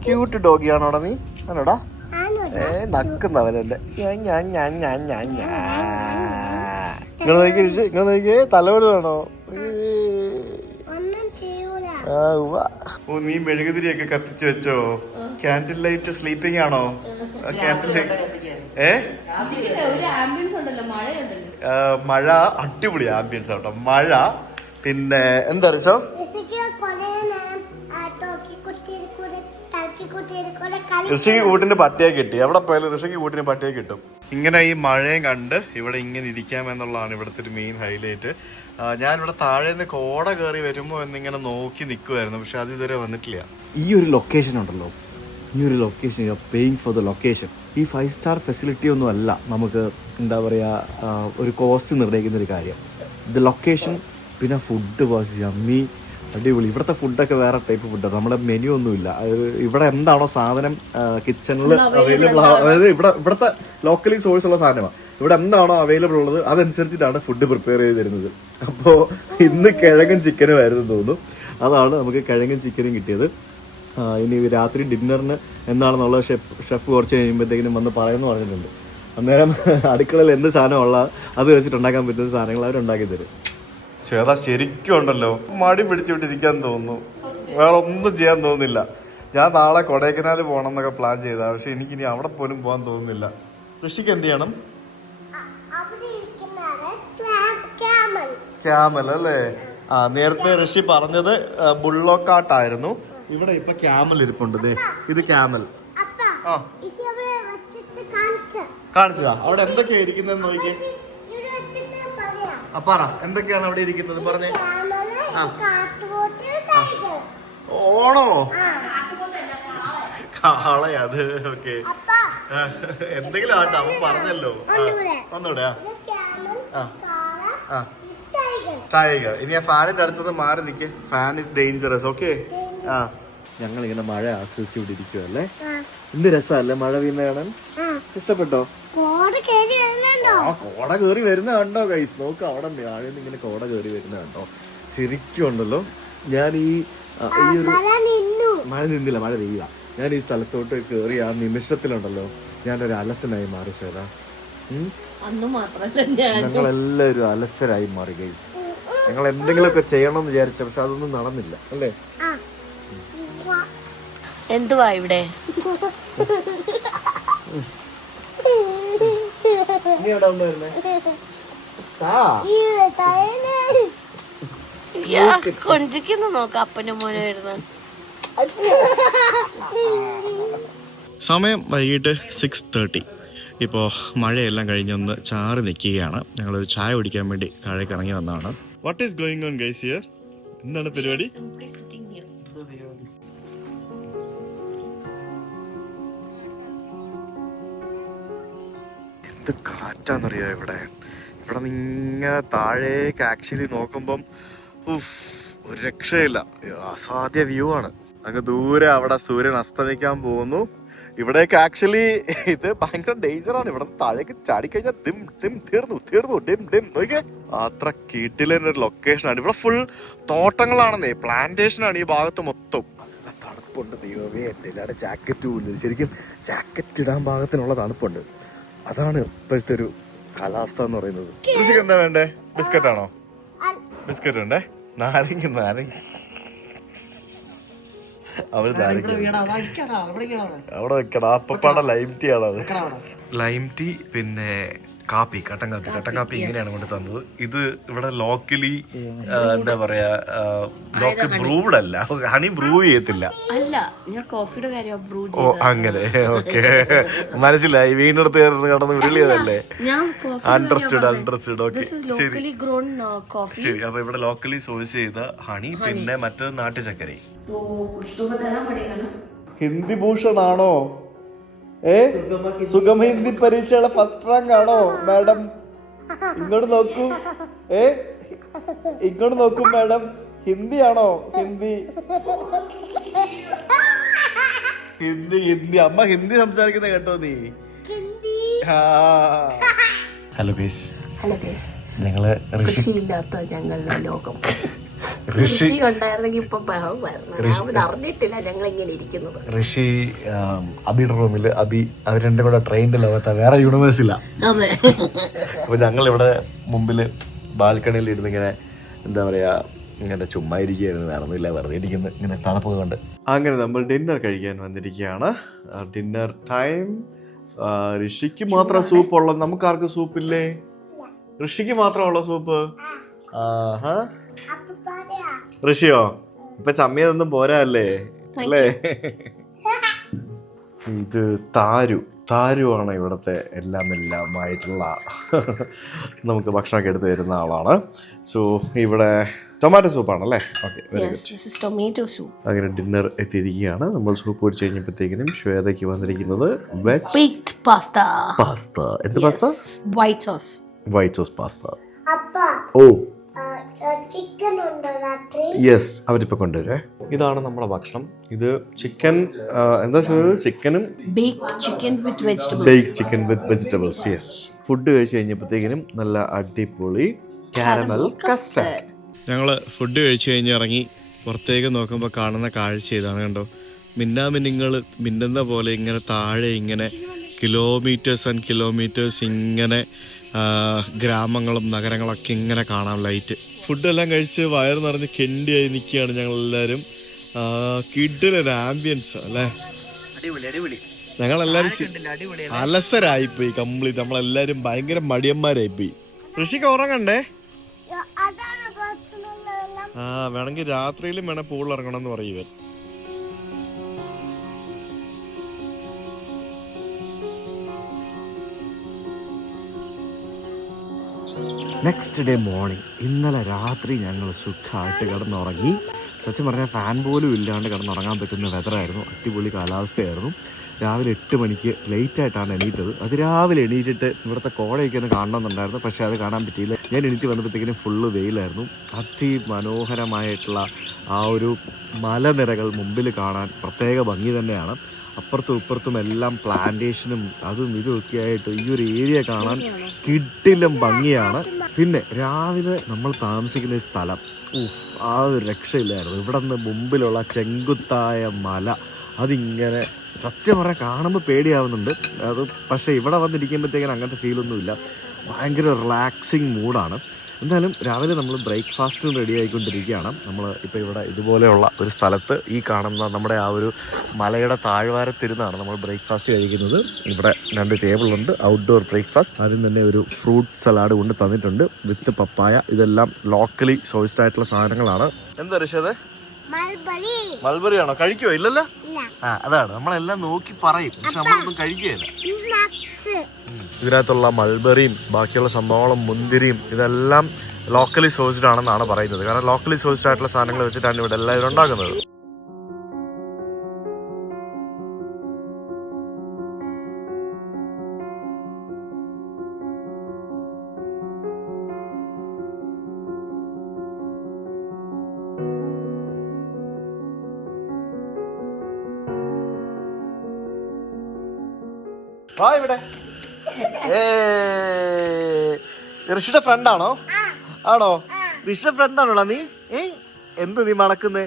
ക്യൂട്ട് ഡോഗിയാണോടാ നീ? ആണോടാ? നക്കുന്നവനല്ലേ. ഇങ്ങനെ തലവട് വേണോ? നീ മെഴുകുതിരിയൊക്കെ കത്തിച്ചു വെച്ചോ? ക്യാൻഡിൽ ലൈറ്റ് സ്ലീപ്പിംഗ് ആണോ? മഴ അടിപൊളി ആംബിയൻസ് ആട്ടോ. മഴ പിന്നെ എന്താ ഋഷോ? ഋഷിക്ക് കൂട്ടിന് പട്ടിയെ കിട്ടി. എവിടെ പോയാലും ഋഷിക്ക് കൂട്ടിന് പട്ടിയെ കിട്ടും. ഇങ്ങനെ ഈ മഴയും കണ്ട് ഇവിടെ ഇങ്ങനെ ഇരിക്കാമെന്നുള്ളതാണ് ഇവിടുത്തെ ഒരു മെയിൻ ഹൈലൈറ്റ്. ഞാനിവിടെ താഴെ നിന്ന് കോട കയറി വരുമ്പോ എന്നിങ്ങനെ നോക്കി നിൽക്കുമായിരുന്നു, പക്ഷെ അത് ഇതുവരെ വന്നിട്ടില്ല. ഈ ഒരു ലൊക്കേഷൻ ഉണ്ടല്ലോ, ഈ ഒരു location, you are paying for the location. ഈ 5 സ്റ്റാർ ഫെസിലിറ്റി ഒന്നും അല്ല നമുക്ക് എന്താ പറയുക ഒരു കോസ്റ്റ് നിർണ്ണയിക്കുന്ന ഒരു കാര്യം. ദ ലൊക്കേഷൻ, പിന്നെ ഫുഡ് വാസ് യമ്മി, അടിപൊളി. ഇവിടുത്തെ ഫുഡൊക്കെ വേറെ ടൈപ്പ് ഫുഡാണ്. നമ്മുടെ മെനു ഒന്നുമില്ല. ഇവിടെ എന്താണോ സാധനം കിച്ചണിൽ അവൈലബിൾ, അതായത് ഇവിടുത്തെ ലോക്കലി സോഴ്സ് ഉള്ള സാധനമാണ്. ഇവിടെ എന്താണോ അവൈലബിൾ ഉള്ളത് അതനുസരിച്ചിട്ടാണ് ഫുഡ് പ്രിപ്പയർ ചെയ്ത് തരുന്നത്. അപ്പോൾ ഇന്ന് കിഴങ്ങും ചിക്കനും ആയിരുന്നു തോന്നുന്നു. അതാണ് നമുക്ക് കിഴങ്ങും ചിക്കനും കിട്ടിയത്. ഇനി രാത്രി ഡിന്നറിന് എന്താണെന്നുള്ള ഷെഫ് കുറച്ച് കഴിയുമ്പോഴത്തേക്കിനും വന്ന് പറയുമെന്ന് പറഞ്ഞിട്ടുണ്ട്. അന്നേരം അടുക്കളയിൽ എന്ത് സാധനമുള്ള അത് വെച്ചിട്ടുണ്ടാക്കാൻ പറ്റുന്ന സാധനങ്ങൾ അവരുണ്ടാക്കി തരും. ചേട്ടാ ശരിക്കും ഉണ്ടല്ലോ, മടി പിടിച്ചുവിട്ടിരിക്കാൻ തോന്നുന്നു, വേറെ ഒന്നും ചെയ്യാൻ തോന്നുന്നില്ല. ഞാൻ നാളെ കൊടൈക്കനാൽ പോകണം എന്നൊക്കെ പ്ലാൻ ചെയ്താ, പക്ഷെ എനിക്കിനി അവിടെ പോലും പോകാൻ തോന്നുന്നില്ല. ഋഷിക്ക് എന്ത് ചെയ്യണം? ക്യാമൽ അല്ലേ? നേരത്തെ ഋഷി പറഞ്ഞത് ബുള്ളോക്കാട്ടായിരുന്നു. ഇവിടെ ഇപ്പൊ ക്യാമൽ ഇരിപ്പുണ്ട്. ഇത് ക്യാമൽ. കാണിച്ചതാ? അവിടെ എന്തൊക്കെയാ ഇരിക്കുന്നതെന്ന് നോക്കിയേ. പറ, എന്തൊക്കെയാണ് അവിടെ ഇരിക്കുന്നത്? പറഞ്ഞേ. ഓണോ? കാളയാ അത്? ഓക്കെ, എന്തെങ്കിലും ആട്ടെ, അവൻ പറഞ്ഞല്ലോ. ഒന്നൂടെ. ടൈഗർ. ഇനി ആ ഫാനിന്റെ അടുത്തുനിന്ന് മാറി നിൽക്കേ. Fan is dangerous. ഓക്കെ. ഞങ്ങളിങ്ങനെ മഴ ആസ്വദിച്ചുകൊണ്ടിരിക്കുവല്ലേ. എന്ത് രസമല്ലേ മഴ വീണ കാണാൻ? ഇഷ്ടപ്പെട്ടോ? കോട കയറി വരുന്ന കണ്ടോ ഗൈസ്? നോക്ക്, അവിടെ മഴയിൽ ഇങ്ങനെ കോട കയറി വരുന്ന കണ്ടോ? ശരിക്കും ഉണ്ടല്ലോ. ഞാൻ ഈ ഒരു മഴ നിന്നില്ല, മഴ പെയ്യുക. ഞാൻ ഈ സ്ഥലത്തോട്ട് കയറി ആ നിമിഷത്തിലുണ്ടല്ലോ ഞാനൊരു അലസനായി മാറി. ചേരാ, ഞങ്ങളെല്ലാവരും അലസരായി മാറി ഗൈസ്. ഞങ്ങൾ എന്തെങ്കിലുമൊക്കെ ചെയ്യണമെന്ന് വിചാരിച്ചു, പക്ഷെ അതൊന്നും നടന്നില്ല അല്ലേ? എന്തുവാ ഇവിടെ? നീ എവിടെ വന്നായിരുന്നേ? കൊഞ്ചിക്കുന്നു നോക്ക അപ്പനും മോനെ വരുന്ന. സമയം വൈകിട്ട് 6:30. ഇപ്പോൾ മഴയെല്ലാം കഴിഞ്ഞൊന്ന് ചാറി നിൽക്കുകയാണ്. ഞങ്ങളൊരു ചായ കുടിക്കാൻ വേണ്ടി താഴേക്ക് ഇറങ്ങി വന്നതാണ്. What is going on guys here? എന്താണ് പരിപാടി? എന്ത് കാറ്റാന്നറിയോ ഇവിടെ. ഇവിടെ ഇങ്ങനെ താഴേക്ക് ആക്ച്വലി നോക്കുമ്പം ഒരു രക്ഷയില്ല, അസാധ്യ വ്യൂ ആണ്. അങ്ങ് ദൂരെ അവിടെ സൂര്യൻ അസ്തമിക്കാൻ പോകുന്നു. ഇവിടേക്ക് ആക്ച്വലി ഇത് ഭയങ്കര ഡേഞ്ചറാണ്. ഇവിടെ താഴേക്ക് ചാടിക്കഴിഞ്ഞാൽ ദിം ദിം തീർന്നു ഡിം ഡിം നോക്കിയേ. അത്ര കീട്ടിലൊരു ലൊക്കേഷനാണ്. ഇവിടെ ഫുൾ തോട്ടങ്ങളാണെന്നേ, പ്ലാന്റേഷനാണ് ഈ ഭാഗത്ത് മൊത്തം. തണുപ്പുണ്ട് ദൈവമേ, എൻ്റെ ഇല്ലാതെ ജാക്കറ്റ് പോലും, ശരിക്കും ജാക്കറ്റ് ഇടാൻ പാകത്തിനുള്ള തണുപ്പുണ്ട്. അതാണ് ഇപ്പോഴത്തെ ഒരു കാലാവസ്ഥ എന്ന് പറയുന്നത്. എന്താ വേണ്ടേ? ബിസ്ക്കറ്റ് ആണോ? ബിസ്ക്കറ്റ് ഉണ്ടേ. നാരങ്ങ അവിടെ വെക്കണം. അപ്പപ്പാടെ ലൈം ടീ ആണത്. ലൈം ടീ പിന്നെ കാപ്പി, കട്ടൻ കാപ്പി ഇങ്ങനെയാണ് കൊണ്ട് തന്നത്. ഇത് ഇവിടെ ലോക്കലി എന്താ പറയാ, ലോക്കൽ ബ്രൂവ്ഡ് അല്ല, ഹണി ബ്രൂ ചെയ്യത്തില്ല. ഓ അങ്ങനെ, ഓക്കെ മനസ്സിലായി. വീണ്ടെടുത്ത് കടന്ന് ഉരുളിയതല്ലേ. അണ്ടർസ്റ്റുഡ്. ഓക്കെ ശരി. അപ്പൊ ഇവിടെ ലോക്കലി സോഴ്സ് ചെയ്ത ഹണി, പിന്നെ മറ്റേത് നാട്ടുചക്കര. ഹിന്ദി ഭൂഷൺ ആണോ? സുഗമ ഹിന്ദി പരീക്ഷയുടെ ഫസ്റ്റ് റാങ്ക് ആണോ മാഡം? ഇങ്ങോട്ട് നോക്കൂ. ഇങ്ങോട്ട് നോക്കൂ മാഡം. ഹിന്ദി ആണോ? ഹിന്ദി. അമ്മ ഹിന്ദി സംസാരിക്കുന്ന കേട്ടോ നീ. ഹലോ ഗൈസ്, ഞങ്ങള് ഋഷിയില്ലാത്ത ഞങ്ങളുടെ ലോകം. ഋഷി അറിഞ്ഞിട്ടില്ല ഞങ്ങൾ ഇങ്ങനെ ഇരിക്കുന്നത്. ഋഷി അബിയുടെ റൂമില്, അവർ രണ്ടും കൂടെ ട്രെയിനിന്റെ ലോകത്താ, വേറെ യൂണിവേഴ്സില്ല. അപ്പൊ ഞങ്ങൾ ഇവിടെ മുമ്പില് ബാൽക്കണിയിൽ ഇരുന്ന് ഇങ്ങനെ എന്താ പറയാ, ഇങ്ങനെ ചുമ്മാ ഇരിക്കുകയായിരുന്നു. നടന്നില്ല, വെറുതെ ഇരിക്കുന്നു ഇങ്ങനെ തണുപ്പൊക്കെ കൊണ്ട്. അങ്ങനെ നമ്മൾ ഡിന്നർ കഴിക്കാൻ വന്നിരിക്കുകയാണ്. Dinner time. ഋഷിക്ക് മാത്രം സൂപ്പ് ഉള്ളത്, നമുക്കാർക്കും സൂപ്പില്ലേ? ഋഷിക്ക് മാത്രമുള്ള സൂപ്പ്. ആഹാ, ഋഷിയോ ഇപ്പൊ ചമ്മിയതൊന്നും പോരാ അല്ലേ? അല്ലേ? ഇത് താരുവാണ് ഇവിടുത്തെ എല്ലാമായിട്ടുള്ള നമുക്ക് ഭക്ഷണമൊക്കെ എടുത്ത് തരുന്ന ആളാണ്. സോ ഇവിടെ ടൊമാറ്റോ സൂപ്പാണല്ലേ? Okay, very good. Tomato soup. അങ്ങനെ ഡിന്നർ എത്തിയിരിക്കുകയാണ്. നമ്മൾ സൂപ്പ് കുടിച്ച് കഴിഞ്ഞപ്പോഴത്തേക്കിനും ശ്വേതയ്ക്ക് വന്നിരിക്കുന്നത് ബേക്ക്ഡ് പാസ്ത. എന്ത് pasta? White sauce pasta. Oh yes, അവരിപ്പോൾ കൊണ്ടുവരുവേ. ഇതാണ് നമ്മുടെ ഭക്ഷണം. ഇത് ചിക്കൻ, എന്താ ചിക്കനും baked chicken with vegetables. Yes. Food കഴിച്ച് കഴിഞ്ഞപ്പോഴത്തേക്കിനും നല്ല അടിപൊളി കാരമൽ കസ്റ്റർഡ്. ഞങ്ങൾ ഫുഡ് കഴിച്ച് കഴിഞ്ഞ് ഇറങ്ങി പുറത്തേക്ക് നോക്കുമ്പോൾ കാണുന്ന കാഴ്ച ഇതാണ്. കണ്ടോ, മിന്നാമിന്നിങ്ങൾ മിന്നുന്ന പോലെ ഇങ്ങനെ താഴെ ഇങ്ങനെ കിലോമീറ്റേഴ്സ് ആൻഡ് കിലോമീറ്റേഴ്സ് ഇങ്ങനെ ഗ്രാമങ്ങളും നഗരങ്ങളൊക്കെ ഇങ്ങനെ കാണാം. ലൈറ്റ്. ഫുഡെല്ലാം കഴിച്ച് വയറ് നിറഞ്ഞ് കെണ്ടിയായി നിൽക്കുകയാണ് ഞങ്ങളെല്ലാവരും. കിഡിലൊരു ആംബിയൻസ് അല്ലേ? ഞങ്ങളെല്ലാവരും അലസരായിപ്പോയി കംപ്ലീറ്റ്. നമ്മളെല്ലാവരും ഭയങ്കര മടിയന്മാരായിപ്പോയി. ഋഷിക്ക് ഉറങ്ങണ്ടേ? വേണമെങ്കിൽ രാത്രിയിലും വേണം പൂളിൽ ഇറങ്ങണം എന്ന് പറയുവൻ. Next day morning. ഇന്നലെ രാത്രി ഞങ്ങൾ സുഖമായിട്ട് കിടന്നുറങ്ങി. സത്യം പറഞ്ഞാൽ ഫാൻ പോലും ഇല്ലാണ്ട് കിടന്നുറങ്ങാൻ പറ്റുന്ന വെതറായിരുന്നു. അടിപൊളി കാലാവസ്ഥയായിരുന്നു. രാവിലെ 8 മണിക്ക് ലേറ്റായിട്ടാണ് എണീറ്റത്. അതിരാവിലെ എണീറ്റിട്ട് ഇവിടുത്തെ കോടയൊക്കെ ഒന്ന് കാണണമെന്നുണ്ടായിരുന്നു, പക്ഷേ അത് കാണാൻ പറ്റിയില്ല. ഞാൻ എണീറ്റ് വന്നപ്പോഴത്തേക്കിനും ഫുള്ള് വെയിലായിരുന്നു. അതിമനോഹരമായിട്ടുള്ള ആ ഒരു മലനിരകൾ മുമ്പിൽ കാണാൻ പ്രത്യേക ഭംഗി തന്നെയാണ്. അപ്പുറത്തും ഇപ്പുറത്തും എല്ലാം പ്ലാന്റേഷനും അതും ഇതുമൊക്കെ ആയിട്ട് ഈ ഒരു ഏരിയ കാണാൻ കിടിലം ഭംഗിയാണ്. പിന്നെ രാവിലെ നമ്മൾ താമസിക്കുന്ന സ്ഥലം ആ ഒരു രക്ഷയില്ലായിരുന്നു. ഇവിടെ നിന്ന് മുമ്പിലുള്ള ചെങ്കുത്തായ മല, അതിങ്ങനെ സത്യം പറഞ്ഞാൽ കാണുമ്പോൾ പേടിയാവുന്നുണ്ട്. പക്ഷേ ഇവിടെ വന്നിരിക്കുമ്പോഴത്തേക്കും അങ്ങനത്തെ ഫീലൊന്നുമില്ല. ഭയങ്കര റിലാക്സിങ് മൂഡാണ്. എന്തായാലും രാവിലെ നമ്മൾ ബ്രേക്ക്ഫാസ്റ്റും റെഡി ആയിക്കൊണ്ടിരിക്കുകയാണ്. നമ്മൾ ഇപ്പോൾ ഇവിടെ ഇതുപോലെയുള്ള ഒരു സ്ഥലത്ത് ഈ കാണുന്ന നമ്മുടെ ആ ഒരു മലയുടെ താഴ്വാരത്തിരുന്നാണ് നമ്മൾ ബ്രേക്ക്ഫാസ്റ്റ് കഴിക്കുന്നത്. ഇവിടെ 2 ടേബിളുണ്ട്, ഔട്ട്ഡോർ ബ്രേക്ക്ഫാസ്റ്റ്. ആദ്യം തന്നെ ഒരു ഫ്രൂട്ട് സലാഡ് കൊണ്ട് തന്നിട്ടുണ്ട് വിത്ത് പപ്പായ. ഇതെല്ലാം ലോക്കലി സോഴ്സ്ഡ് ആയിട്ടുള്ള സാധനങ്ങളാണ്. എന്താ ഋഷത്? മൾബറി ആണോ? കഴിക്കുവോ? ഇല്ലല്ലോ. അതാണ് നമ്മളെല്ലാം നോക്കി പറയും, പക്ഷെ നമ്മളൊന്നും കഴിക്കുകയില്ല. ഇതിനകത്തുള്ള മൾബറിയും ബാക്കിയുള്ള സംഭവങ്ങളും മുന്തിരിയും ഇതെല്ലാം ലോക്കലി സോഴ്സ്ഡ് ആണെന്നാണ് പറയുന്നത്. കാരണം ലോക്കലി സോഴ്സ്ഡ് ആയിട്ടുള്ള സാധനങ്ങൾ വെച്ചിട്ടാണ് ഇവിടെ എല്ലാവരും ഉണ്ടാക്കുന്നത്. ഇവിടെ ഋഷിയുടെ ഫ്രണ്ടാണോ? ആണോ? ഋഷിയുടെ ഫ്രണ്ടാണോടാ നീ? എന്ത് നീ മണക്കുന്നേ?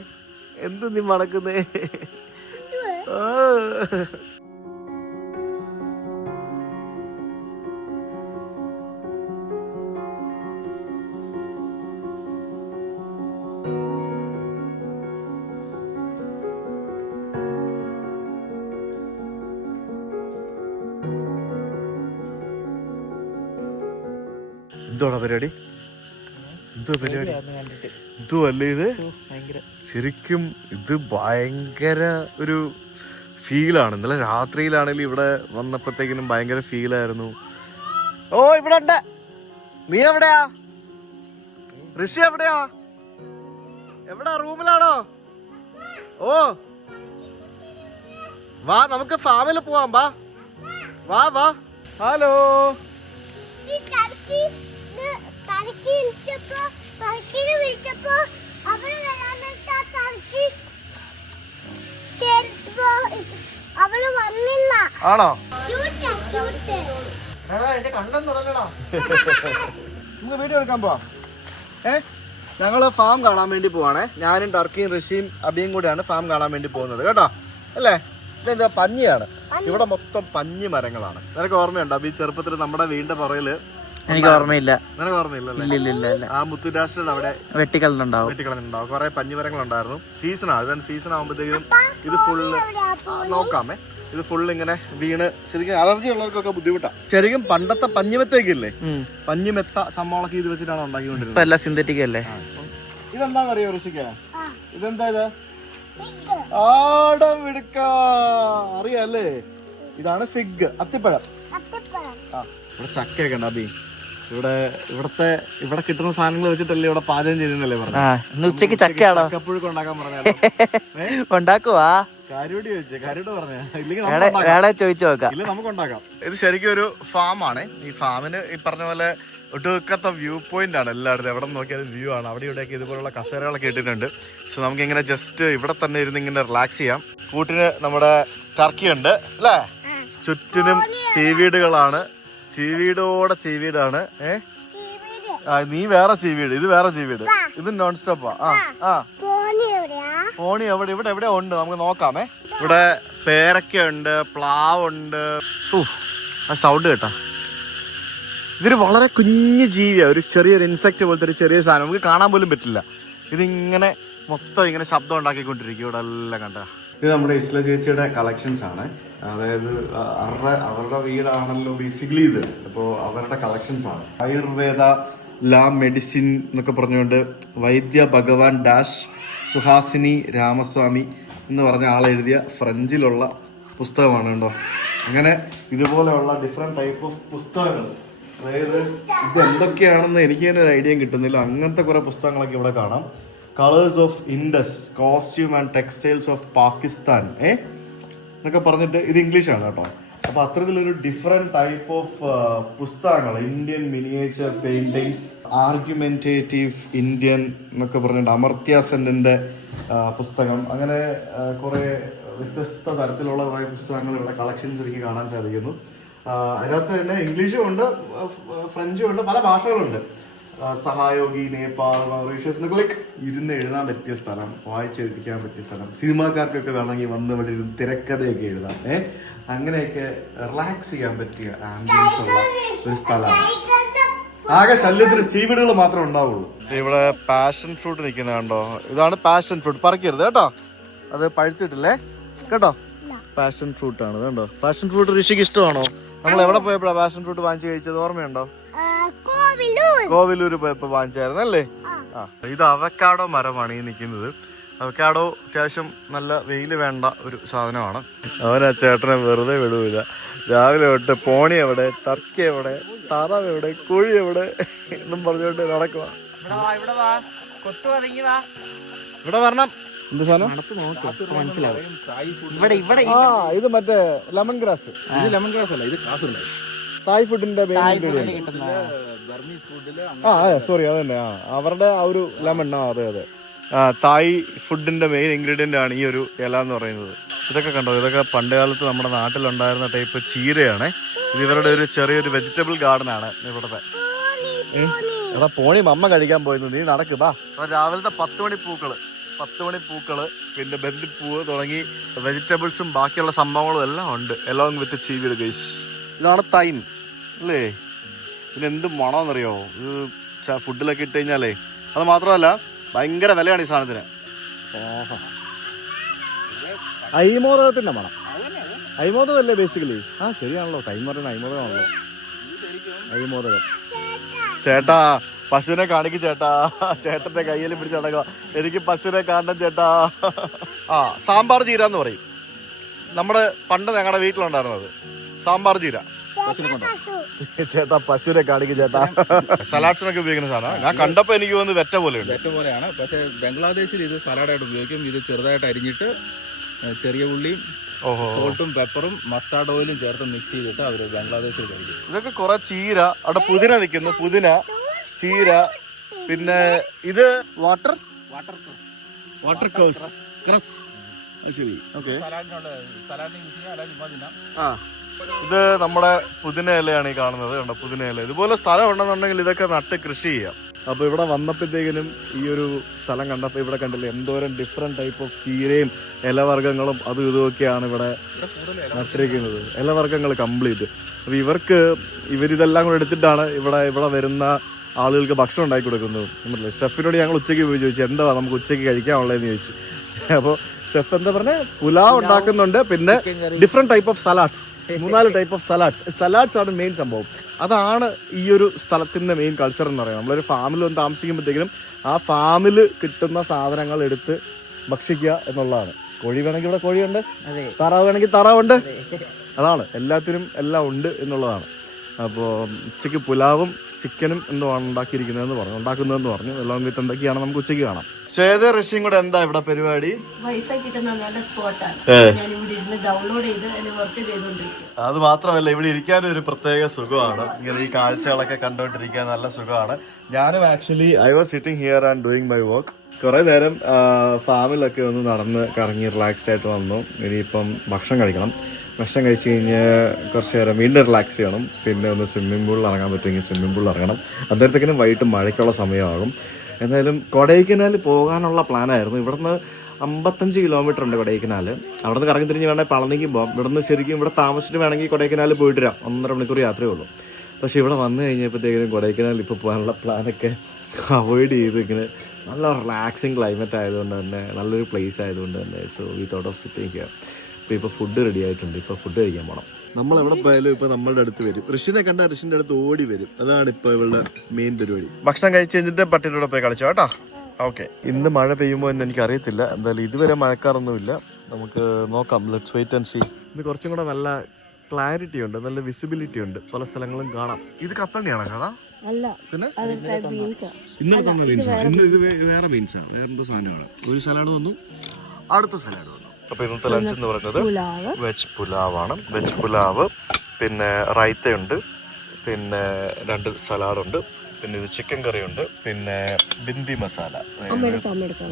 എന്തോടാ പരിപാടി? ഇതുമല്ലേ ഇത്? ശരിക്കും ഇത് ഭയങ്കര ഒരു ഫീലാണ്. ഇന്നലെ രാത്രിയിലാണെങ്കിലും ഇവിടെ വന്നപ്പോഴത്തേക്കിനും ഭയങ്കര ഫീലായിരുന്നു. ഓ ഇവിടെ ഉണ്ട്. നീ എവിടെയാ? ഋഷി എവിടെയാ? എവിടാ? റൂമിലാണോ? ഓ വാ, നമുക്ക് ഫാമിൽ പോവാം. വാ വാ. ഹലോ. ആണോ? നമുക്ക് വീഡിയോ എടുക്കാൻ പോവാം. ഞങ്ങള് ഫാം കാണാൻ വേണ്ടി പോവാണേ. ഞാനും ടർക്കിയും ഋഷിയും അബിയും കൂടെയാണ് ഫാം കാണാൻ വേണ്ടി പോകുന്നത് കേട്ടോ. അല്ലേ? ഇതെന്താ? പഞ്ഞിയാണ്. ഇവിടെ മൊത്തം പഞ്ഞി മരങ്ങളാണ്. നിനക്ക് ഓർമ്മയുണ്ടോ അബി? ചെറുപ്പത്തിൽ നമ്മുടെ വീടിന്റെ പുറകില്. എനിക്ക് ഓർമ്മയില്ല. നിനക്ക് ഓർമ്മയില്ലല്ലേ? ആ മുത്തുരാഷ്ട്രയുടെ അവിടെ വെട്ടിക്കളഞ്ഞിട്ടുണ്ടാവും. കുറെ പഞ്ഞിമരങ്ങളുണ്ടായിരുന്നു. സീസൺ ആകുമ്പോഴത്തേക്കും ഇത് ഫുള്ള് നോക്കാമേ. ഇത് ഫുള്ള് ഇങ്ങനെ വീണ് ശരിക്കും അലർജി ഉള്ളവർക്കൊക്കെ ബുദ്ധിമുട്ടാണ്. ശരിക്കും പണ്ടത്തെ പഞ്ഞിമെത്തേക്കില്ലേ, പഞ്ഞിമെത്ത സംഭവങ്ങളൊക്കെ ഇത് വെച്ചിട്ടാണ് ഉണ്ടാക്കിക്കൊണ്ടിരുന്നത്. സിന്തറ്റിക് അല്ലേ? ഇതെന്താണെന്നറിയോ ഋഷിക്ക? ഇതെന്താ ഇത്? ആടം എടുക്ക അറിയാല്ലേ? ഇതാണ് ഫിഗ്, അത്തിപ്പഴം. ഇവിടെ ചക്കയൊക്കെ ഉണ്ട് അബി. ഇവിടെ കിട്ടുന്ന സാധനങ്ങൾ വെച്ചിട്ടല്ലേ ഇവിടെ പാചകം ചെയ്യുന്നല്ലേ പറഞ്ഞു. ഉച്ചക്ക് ചക്കയാണോ? ചക്കപ്പുഴുക്ക് ഉണ്ടാക്കാൻ പറഞ്ഞാലോ? ഉണ്ടാക്കുവാ? ചോദിച്ചു നോക്കാം. ഇല്ല, നമുക്ക് ഉണ്ടാക്കാം. ഇത് ശരിക്കും ഒരു ഫാമാണ്. ഈ ഫാമിന് ഈ പറഞ്ഞ പോലെ ഒട്ടുക്കത്തെ വ്യൂ പോയിന്റ് ആണ്. എല്ലായിടത്തും എവിടെ നോക്കിയാലും വ്യൂ ആണ്. അവിടെ ഇവിടെയൊക്കെ ഇതുപോലുള്ള കസേരകളൊക്കെ ഇട്ടിട്ടുണ്ട്. സോ നമുക്ക് ഇങ്ങനെ ജസ്റ്റ് ഇവിടെ തന്നെ ഇരുന്ന് ഇങ്ങനെ റിലാക്സ് ചെയ്യാം. കൂട്ടിന് നമ്മുടെ ടർക്കി ഉണ്ട് അല്ലേ? ചുറ്റിനും സീവീഡുകളാണ്. ചീവീടാണ്. നീ വേറെ ചീവീട്, ഇത് വേറെ ചീവീട്. ഇത് നോൺ സ്റ്റോപ്പാ. പോണി ഇവിടെ എവിടെ ഉണ്ട്, നമുക്ക് നോക്കാമേ. ഇവിടെ പേരക്കയുണ്ട്, പ്ലാവുണ്ട്. സൗണ്ട് കേട്ടാ? ഇതൊരു വളരെ കുഞ്ഞു ജീവിയാണ്. ഒരു ചെറിയൊരു ഇൻസെക്ട് പോലത്തെ ഒരു ചെറിയ സാധനം. നമുക്ക് കാണാൻ പോലും പറ്റില്ല. ഇതിങ്ങനെ മൊത്തം ഇങ്ങനെ ശബ്ദം ഉണ്ടാക്കിക്കൊണ്ടിരിക്കും ഇവിടെ എല്ലാം. കണ്ട, ഇത് നമ്മുടെ ഇസ്ല ചേച്ചിയുടെ കളക്ഷൻസ് ആണ്. അതായത് അവരുടെ വീടാണല്ലോ ബേസിക്കലി ഇത്. അപ്പോൾ അവരുടെ കളക്ഷൻസ് ആണ്. ആയുർവേദ ലാ മെഡിസിൻ എന്നൊക്കെ പറഞ്ഞുകൊണ്ട് വൈദ്യ ഭഗവാൻ ഡാഷ് സുഹാസിനി രാമസ്വാമി എന്ന് പറഞ്ഞ ആളെഴുതിയ ഫ്രഞ്ചിലുള്ള പുസ്തകമാണ് കേട്ടോ. അങ്ങനെ ഇതുപോലെയുള്ള ഡിഫറെൻറ്റ് ടൈപ്പ് ഓഫ് പുസ്തകങ്ങൾ. അതായത് ഇത് എന്തൊക്കെയാണെന്ന് എനിക്ക് തന്നെ ഒരു ഐഡിയ കിട്ടുന്നില്ല. അങ്ങനത്തെ കുറേ പുസ്തകങ്ങളൊക്കെ ഇവിടെ കാണാം. Colours of Indus, costume and textiles of Pakistan എന്നൊക്കെ പറഞ്ഞിട്ട് ഇത് ഇംഗ്ലീഷാണ് കേട്ടോ. അപ്പോൾ അത്തരത്തിലൊരു ഡിഫറെൻറ്റ് ടൈപ്പ് ഓഫ് പുസ്തകങ്ങൾ, Indian miniature painting, argumentative Indian എന്നൊക്കെ പറഞ്ഞിട്ട് അമർത്യ സെന്നിൻ്റെ പുസ്തകം, അങ്ങനെ കുറേ വ്യത്യസ്ത തരത്തിലുള്ള കുറേ പുസ്തകങ്ങൾ ഇവിടെ കളക്ഷൻസ് എനിക്ക് കാണാൻ സാധിക്കുന്നു. അതിനകത്ത് തന്നെ ഇംഗ്ലീഷും ഉണ്ട്, ഫ്രഞ്ചും ഉണ്ട്, പല ഭാഷകളുണ്ട്. സഹായോഗി, നേപ്പാൾ, മൗറീഷ്യസ് എന്നൊക്കെ ഇരുന്ന് എഴുതാൻ പറ്റിയ സ്ഥലം, വായിച്ചെഴുതിക്കാൻ പറ്റിയ സ്ഥലം. സിനിമാക്കാർക്കൊക്കെ വേണമെങ്കിൽ വന്ന് ഇവിടെ ഇരുന്ന് തിരക്കഥയൊക്കെ എഴുതാം. അങ്ങനെയൊക്കെ റിലാക്സ് ചെയ്യാൻ പറ്റിയ ആംബിയൻസ് ഉള്ള ഒരു സ്ഥലമാണ്. ആകെ ശല്യത്തിന് സീവീടുകൾ മാത്രമേ ഉണ്ടാവുള്ളൂ. ഇവിടെ പാഷൻ ഫ്രൂട്ട് നിൽക്കുന്ന കണ്ടോ, ഇതാണ് പാഷൻ ഫ്രൂട്ട്. പറിക്കരുത് കേട്ടോ, അത് പഴുത്തിട്ടില്ലേ കേട്ടോ. പാഷൻ ഫ്രൂട്ട് ആണ് കണ്ടോ. പാഷൻ ഫ്രൂട്ട് ഋഷിക്ക് ഇഷ്ടമാണോ? നമ്മൾ എവിടെ പോയപ്പോഴാ പാഷൻ ഫ്രൂട്ട് വാങ്ങിച്ചു കഴിച്ചത് ഓർമ്മയുണ്ടോ? കോവിലൂര് പോയപ്പോ വാങ്ങിച്ചായിരുന്നു അല്ലേ? ആ, ഇത് അവക്കാഡോ മരമാണ് ഈ നിൽക്കുന്നത്. അവക്കാഡോ അത്യാവശ്യം നല്ല വെയിൽ വേണ്ട ഒരു സാധനമാണ്. അവനാ ചേട്ടനെ വെറുതെ വിടൂല. രാവിലെ തൊട്ട് പോണി എവിടെ, ടർക്കി എവിടെ, താറാവ് എവിടെ, കോഴി എവിടെ എന്നും പറഞ്ഞുകൊണ്ട് നടക്കുക. ഇവിടെ വരണം. എന്ത് സാധനം? ആ, ഇത് മറ്റേ ലെമൺ ഗ്രാസ്. ഇത് ലെമൺ ഗ്രാസ് അല്ല, ഇത് തായ് ഫുഡിന്റെ സോറി അത് തന്നെ. അവരുടെ ആ ഒരു ലെമൺ. അതെ അതെ, തായ് ഫുഡിന്റെ മെയിൻ ഇൻഗ്രീഡിയന്റ് ആണ് ഈ ഒരു ഇല എന്ന് പറയുന്നത്. ഇതൊക്കെ കണ്ടോ, ഇതൊക്കെ പണ്ട് കാലത്ത് നമ്മുടെ നാട്ടിലുണ്ടായിരുന്ന ടൈപ്പ് ചീരയാണ്. ഇത് ഇവരുടെ ഒരു ചെറിയൊരു വെജിറ്റബിൾ ഗാർഡൻ ആണ് ഇവിടുത്തെ. എടാ പോണി മമ്മ കഴിക്കാൻ പോയിരുന്നു, നീ നടക്കുതാ. രാവിലത്തെ 10 മണി പൂക്കള് പിന്നെ ബന്ദിപ്പൂവ് തുടങ്ങി വെജിറ്റബിൾസും ബാക്കിയുള്ള സംഭവങ്ങളും എല്ലാം ഉണ്ട്. Along with chives guys. ഇതാണ് തൈം അല്ലേ? ഇതിനെന്ത് മണമെന്നറിയോ? ഇത് ഫുഡിലൊക്കെ ഇട്ട് കഴിഞ്ഞാലേ, അത് മാത്രമല്ല ഭയങ്കര വിലയാണ് ഈ സാധനത്തിന്. അയ്മോദകത്തിന്റെ മണം. അയ്മോദകല്ലേ ബേസിക്കലി? ആ ശരിയാണല്ലോ, തൈം പറയുന്നത് അയ്മോദകമാണല്ലോ. അയ്മോദകം. ചേട്ടാ പശുവിനെ കാണിക്ക് ചേട്ടാ. ചേട്ടന്റെ കയ്യിൽ പിടിച്ച് നടക്കുക. എനിക്ക് പശുവിനെ കാണണം ചേട്ടാ. ആ, സാമ്പാർ ചീര എന്ന് പറയും. നമ്മുടെ പണ്ട് ഞങ്ങളുടെ വീട്ടിലുണ്ടായിരുന്നത് സാമ്പാർ ചീര. ചേട്ടാ പശുവിനെ കാണിക്കും ചേട്ടാ. സലാഡ്സിനൊക്കെ ഉപയോഗിക്കുന്ന സാധനം. ഞാൻ കണ്ടപ്പോ എനിക്ക് തോന്നുന്നു വെറ്റ പോലെയാണ്. പക്ഷെ ബംഗ്ലാദേശിൽ ഇത് സലാഡായിട്ട് ഉപയോഗിക്കും. ഇത് ചെറുതായിട്ട് അരിഞ്ഞിട്ട് ചെറിയ ഉള്ളിയും സോൾട്ടും പെപ്പറും മസ്റ്റാർഡ് ഓയിലും ചേർത്ത് മിക്സ് ചെയ്തിട്ട് അവര് ബംഗ്ലാദേശിൽ കഴിക്കും. ഇതൊക്കെ കുറെ ചീര. അവിടെ പുതിന നിൽക്കുന്നു. പുതിന, ചീര, പിന്നെ ഇത് വാട്ടർ ക്രസ്. ശരി, ഓക്കെ. ആ, ഇത് നമ്മുടെ പുതിന ഇലയാണ് ഈ കാണുന്നത് കണ്ടോ, പുതിന ഇല. ഇതുപോലെ സ്ഥലം ഉണ്ടെന്നുണ്ടെങ്കിൽ ഇതൊക്കെ നട്ട് കൃഷി ചെയ്യാം. അപ്പൊ ഇവിടെ വന്നപ്പോഴത്തേക്കിനും ഈ ഒരു സ്ഥലം കണ്ടപ്പോൾ ഇവിടെ കണ്ടില്ലേ എന്തോരം ഡിഫറെന്റ് ടൈപ്പ് ഓഫ് ചീരയും ഇലവർഗ്ഗങ്ങളും അതും ഇതുമൊക്കെയാണ് ഇവിടെ നട്ടിരിക്കുന്നത്. ഇലവർഗ്ഗങ്ങൾ കംപ്ലീറ്റ്. അപ്പൊ ഇവരിതെല്ലാം കൂടെ എടുത്തിട്ടാണ് ഇവിടെ വരുന്ന ആളുകൾക്ക് ഭക്ഷണം ഉണ്ടാക്കി കൊടുക്കുന്നത്. ഷെഫിനോട് ഞങ്ങൾ ഉച്ചയ്ക്ക് പോയി ചോദിച്ചു എന്താ നമുക്ക് ഉച്ചയ്ക്ക് കഴിക്കാനുള്ളതെന്ന് ചോദിച്ചു. അപ്പോൾ ഷെഫ് എന്താ പറഞ്ഞ പുലാവ് ഉണ്ടാക്കുന്നുണ്ട്, പിന്നെ different type of salads, 3-4 type of salads ആണ് മെയിൻ സംഭവം. അതാണ് ഈ ഒരു സ്ഥലത്തിന്റെ മെയിൻ കൾച്ചർ എന്ന് പറയുന്നത്. നമ്മളൊരു ഫാമിൽ വന്ന് താമസിക്കുമ്പോഴത്തേക്കും ആ ഫാമിൽ കിട്ടുന്ന സാധനങ്ങൾ എടുത്ത് ഭക്ഷിക്കുക എന്നുള്ളതാണ്. കോഴി വേണമെങ്കിൽ ഇവിടെ കോഴിയുണ്ട്, താറാവ് വേണമെങ്കിൽ താറാവുണ്ട്. അതാണ്, എല്ലാത്തിനും എല്ലാം ഉണ്ട് എന്നുള്ളതാണ്. അപ്പോൾ ഉച്ചയ്ക്ക് പുലാവും ചിക്കനും എന്തോ ആണ് ഉണ്ടാക്കുന്നതെന്ന് പറഞ്ഞു. എല്ലാം വിത്ത് എന്തൊക്കെയാണ് നമുക്ക് ഉച്ചയ്ക്ക് കാണാം. ശ്വേത ഋഷിയും കൂടെ എന്താ ഇവിടെ പരിപാടി? വൈഫൈ കിട്ടുന്ന നല്ല സ്പോട്ടാണ്. ഞാൻ ഇവിടെ ഇരുന്ന് ഡൗൺലോഡ് ചെയ്ത് വർക്ക് ചെയ്തോണ്ടിരിക്കും. അത് മാത്രമല്ല ഇവിടെ ഇരിക്കാനും ഒരു പ്രത്യേക സുഖമാണ്. ഇങ്ങനെ ഈ കാഴ്ചകളൊക്കെ കണ്ടോണ്ടിരിക്കാൻ നല്ല സുഖമാണ്. ഞാനും actually I was sitting here and doing my work. കുറെ നേരം ഫാമിലൊക്കെ ഒന്ന് നടന്ന് കറങ്ങി റിലാക്സ്ഡ് ആയിട്ട് വന്നു. ഇനിയിപ്പം ഭക്ഷണം കഴിക്കണം. ഭക്ഷണം കഴിച്ച് കഴിഞ്ഞ് കുറച്ച് നേരം വീണ്ടും റിലാക്സ് ചെയ്യണം. പിന്നെ ഒന്ന് സ്വിമ്മിംഗ് പൂളിൽ ഇറങ്ങാൻ പറ്റുമെങ്കിൽ സ്വിമ്മിംഗ് പൂളിൽ ഇറങ്ങണം. അന്നേരത്തേക്കിനും വൈകിട്ട് മഴയ്ക്കുള്ള സമയമാകും. എന്തായാലും കൊടൈക്കനാൽ പോകാനുള്ള പ്ലാനായിരുന്നു. ഇവിടുന്ന് 55 കിലോമീറ്റർ ഉണ്ട് കൊടൈക്കനാൽ. അവിടെ നിന്ന് കറങ്ങി തിരിഞ്ഞ് വേണമെങ്കിൽ പളനിക്കും പോകാം. ഇവിടുന്ന് ശരിക്കും ഇവിടെ താമസിച്ചിട്ട് വേണമെങ്കിൽ കൊടൈക്കനാൽ പോയിട്ട് വരാം. 1.5 മണിക്കൂർ യാത്രയേ ഉള്ളൂ. പക്ഷേ ഇവിടെ വന്നു കഴിഞ്ഞപ്പോഴത്തേക്കിനും കൊടൈക്കനാൽ ഇപ്പോൾ പോകാനുള്ള പ്ലാനൊക്കെ അവോയ്ഡ് ചെയ്ത് ഇങ്ങനെ നല്ല റിലാക്സിങ് ക്ലൈമറ്റ് ആയതുകൊണ്ട് തന്നെ, നല്ലൊരു പ്ലേസ് ആയതുകൊണ്ട് തന്നെ so we thought of sitting here. ഇപ്പോൾ ഫുഡ് റെഡി ആയിട്ടുണ്ട്. ഇപ്പോൾ ഫുഡ് കഴിക്കാൻ പോകണം. നമ്മൾ എവിടെ പോയാലും ഇപ്പോൾ നമ്മളുടെ അടുത്ത് വരും. ഋഷിനെ കണ്ട ഋഷിൻ്റെ അടുത്ത് ഓടി വരും. അതാണ് ഇപ്പോൾ ഇവളുടെ മെയിൻ പരിപാടി. ഭക്ഷണം കഴിച്ച് കഴിഞ്ഞിട്ട് പട്ടിയുടെ പോയി കളിച്ചോ കേട്ടോ. ഓക്കെ, ഇന്ന് മഴ പെയ്യുമോ എന്ന് എനിക്ക് അറിയത്തില്ല. എന്തായാലും ഇതുവരെ മഴക്കാറൊന്നുമില്ല. നമുക്ക് നോക്കാം. Let's wait and see. ഇത് കുറച്ചും കൂടെ നല്ല ക്ലാരിറ്റി ഉണ്ട്, നല്ല വിസിബിലിറ്റി ഉണ്ട്, പല സ്ഥലങ്ങളും കാണാം. ഇത് കപ്പലിനെയാണോ കഥ? അല്ല, പിന്നെ ഇന്നലെ തന്ന ബീൻസാണ്. ഇന്ന് ഇത് വേറെ ബീൻസാണ്, വേറെ എന്തോ സാധനമാണ്. ഒരു സലാഡ് വന്നു, അടുത്ത സലാഡ് വന്നു. അപ്പൊ ഇന്നത്തെ ലഞ്ച് എന്ന് പറയുന്നത് വെജ് പുലാവാണ്. വെജ് പുലാവ്, പിന്നെ റൈത്തയുണ്ട്, പിന്നെ 2 സലാഡുണ്ട്, പിന്നെ ഇത് ചിക്കൻ കറി ഉണ്ട്, പിന്നെ ബിന്ദി മസാല,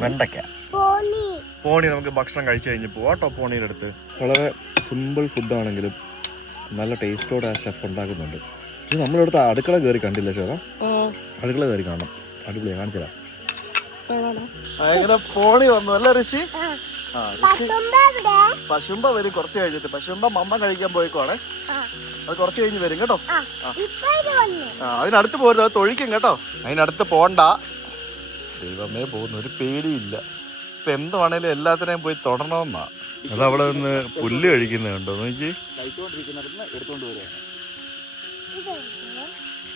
വെണ്ടയ്ക്ക, പോണി. നമുക്ക് ഭക്ഷണം കഴിച്ചു കഴിഞ്ഞ് പോവാട്ടോ പോണീൻ്റെ അടുത്ത്. വളരെ സിമ്പിൾ ഫുഡാണെങ്കിലും നല്ല ടേസ്റ്റോടെ ആ ഷെഫ് ഉണ്ടാക്കുന്നുണ്ട്. ഇത് നമ്മളിവിടുത്തെ അടുക്കള കയറി കണ്ടില്ല ചേട്ടാ? അടുക്കള കയറി കാണണം, അടിപൊളിയാണ്. കാണിച്ചതാ എങ്ങനെ പോണി വന്നു അല്ലേ ഋഷി? പശുമ്പ വരും കുറച്ച് കഴിഞ്ഞിട്ട്. പശുമ്പ മമ്മ കഴിക്കാൻ പോയിക്കോണേ. അത് കുറച്ച് കഴിഞ്ഞ് വരും കേട്ടോ. അതിനടുത്ത് പോരുത്, അത് തൊഴിക്കും കേട്ടോ. അതിനടുത്ത് പോണ്ട. ദൈവമേ, പോകുന്ന ഒരു പേടിയില്ല. ഇപ്പൊ എന്തുവാണേലും എല്ലാത്തിനെയും പോയി തൊടണമെന്നാ. അത് അവിടെ നിന്ന് പുല്ല് കഴിക്കുന്നുണ്ടോ നോക്കി.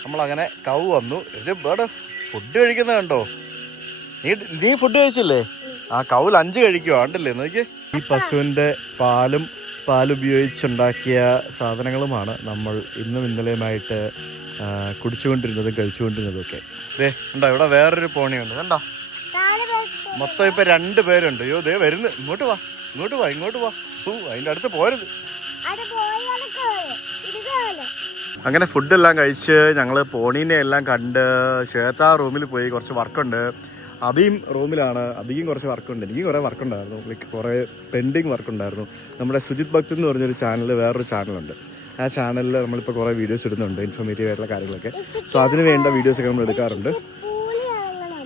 നമ്മളങ്ങനെ കൗ വന്നു. ഒരു ബേർഡ് ഫുഡ് കഴിക്കുന്നുണ്ടോ? നീ ഫുഡ് കഴിച്ചില്ലേ? ആ കൗൽ 5 കഴിക്കുവോ? ഉണ്ടല്ലേ നോക്കി. ഈ പശുവിന്റെ പാലുപയോഗിച്ചുണ്ടാക്കിയ സാധനങ്ങളുമാണ് നമ്മൾ ഇന്നും ഇന്നലെയുമായിട്ട് കുടിച്ചുകൊണ്ടിരുന്നതും കഴിച്ചുകൊണ്ടിരുന്നതും ഒക്കെ. ദേ ഉണ്ടോ, ഇവിടെ വേറൊരു പോണിയുണ്ട് കണ്ടോ. മൊത്തം ഇപ്പൊ 2 പേരുണ്ട്. അയ്യോ ദേ വരുന്നു. ഇങ്ങോട്ട് വാ. അതിന്റെ അടുത്ത് പോരുത്. അങ്ങനെ ഫുഡെല്ലാം കഴിച്ച് ഞങ്ങൾ പോണീനെ എല്ലാം കണ്ട് ശ്വേത റൂമിൽ പോയി. കുറച്ച് വർക്കുണ്ട്. അബിയും റൂമിലാണ്. അബിയും കുറച്ച് വർക്കുണ്ട്. എനിക്കും കുറേ വർക്കുണ്ടായിരുന്നു. കുറേ പെൻഡിങ് വർക്കുണ്ടായിരുന്നു. നമ്മുടെ സുജിത് ഭക്ത് എന്ന് പറഞ്ഞൊരു ചാനൽ, വേറൊരു ചാനലുണ്ട്. ആ ചാനലിൽ നമ്മളിപ്പോൾ കുറേ വീഡിയോസ് ഇടുന്നുണ്ട്, ഇൻഫോർമേറ്റീവ് ആയിട്ടുള്ള കാര്യങ്ങളൊക്കെ. സോ അതിന് വേണ്ട വീഡിയോസൊക്കെ നമ്മൾ എടുക്കാറുണ്ട്.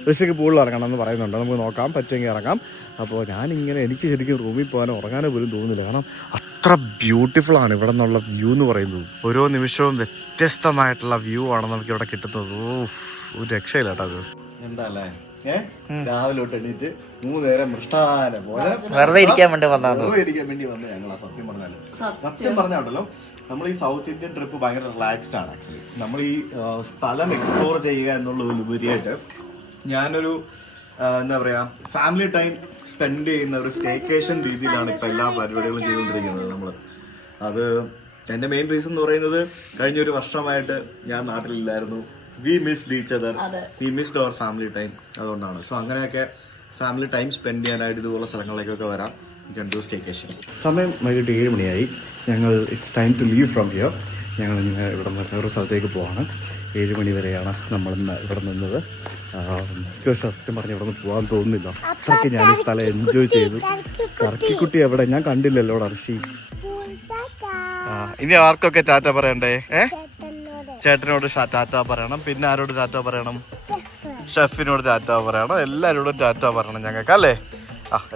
ഋഷിക്ക് പൂളിൽ ഇറങ്ങണം എന്ന് പറയുന്നുണ്ട്. നമുക്ക് നോക്കാം, പറ്റുമെങ്കിൽ ഇറങ്ങാം. അപ്പോൾ ഞാനിങ്ങനെ എനിക്ക് ശരിക്കും റൂമിൽ പോകാനോ ഉറങ്ങാനോ പോലും തോന്നുന്നില്ല. കാരണം അത്ര ബ്യൂട്ടിഫുൾ ആണ് ഇവിടെ നിന്നുള്ള വ്യൂ എന്ന് പറയുന്നത്. ഓരോ നിമിഷവും വ്യത്യസ്തമായിട്ടുള്ള വ്യൂ ആണ് നമുക്ക് ഇവിടെ കിട്ടുന്നത്. ഒരു രക്ഷയില്ല കേട്ടോ അത്. എന്താ അല്ലേ, രാവിലെ തൊട്ട് എണീറ്റ് 3 നേരം മൃഷ്ടാന വെറുതെ ഇരിക്കാൻ വേണ്ടി വന്ന് ഞങ്ങളാ. സത്യം പറഞ്ഞാണല്ലോ, നമ്മൾ ഈ സൗത്ത് ഇന്ത്യൻ ട്രിപ്പ് ഭയങ്കര റിലാക്സ്ഡ് ആണ്. ആക്ച്വലി നമ്മൾ ഈ സ്ഥലം എക്സ്പ്ലോർ ചെയ്യുക എന്നുള്ളതിലുപരിയായിട്ട് ഞാനൊരു എന്താ പറയാ, ഫാമിലി ടൈം സ്പെൻഡ് ചെയ്യുന്ന ഒരു സ്റ്റേക്കേഷൻ രീതിയിലാണ് ഇപ്പൊ എല്ലാ പരിപാടികളും ചെയ്തുകൊണ്ടിരിക്കുന്നത് നമ്മൾ. അത് എന്റെ മെയിൻ റീസൺ എന്ന് പറയുന്നത്, കഴിഞ്ഞൊരു വർഷമായിട്ട് ഞാൻ നാട്ടിലില്ലായിരുന്നു. We missed each other, we missed our family time. അതുകൊണ്ടാണ്. സോ അങ്ങനെയൊക്കെ ഫാമിലി ടൈം സ്പെൻഡ് ചെയ്യാനായിട്ട് ഇതുപോലുള്ള സ്ഥലങ്ങളിലേക്കൊക്കെ വരാം. സ്റ്റേക്കേഷൻ. സമയം വൈകിട്ട് 7 മണിയായി. ഞങ്ങൾ it's time to leave from here. ഞങ്ങൾ ഇങ്ങനെ ഇവിടെ നിന്ന് വേറൊരു സ്ഥലത്തേക്ക് പോവാണ്. 7 മണി വരെയാണ് നമ്മളിന്ന് ഇവിടെ നിന്നത്. സത്യം പറഞ്ഞ് ഇവിടെ നിന്ന് പോകാൻ തോന്നുന്നില്ല. അത്രയ്ക്ക് ഞാൻ ഈ സ്ഥലം എൻജോയ് ചെയ്തു. കറക്കിക്കുട്ടി എവിടെ? ഞാൻ കണ്ടില്ലല്ലോ അർഷി. ഇനി ആർക്കൊക്കെ ടാറ്റ പറയണ്ടേ? ചേട്ടനോട് ടാറ്റ പറയണം. പിന്നെ ആരോട് ടാറ്റ പറയണം? ഷെഫിനോട് ടാറ്റ പറയണം. എല്ലാവരോടും ടാറ്റ പറയണം ഞങ്ങൾക്ക്, അല്ലേ?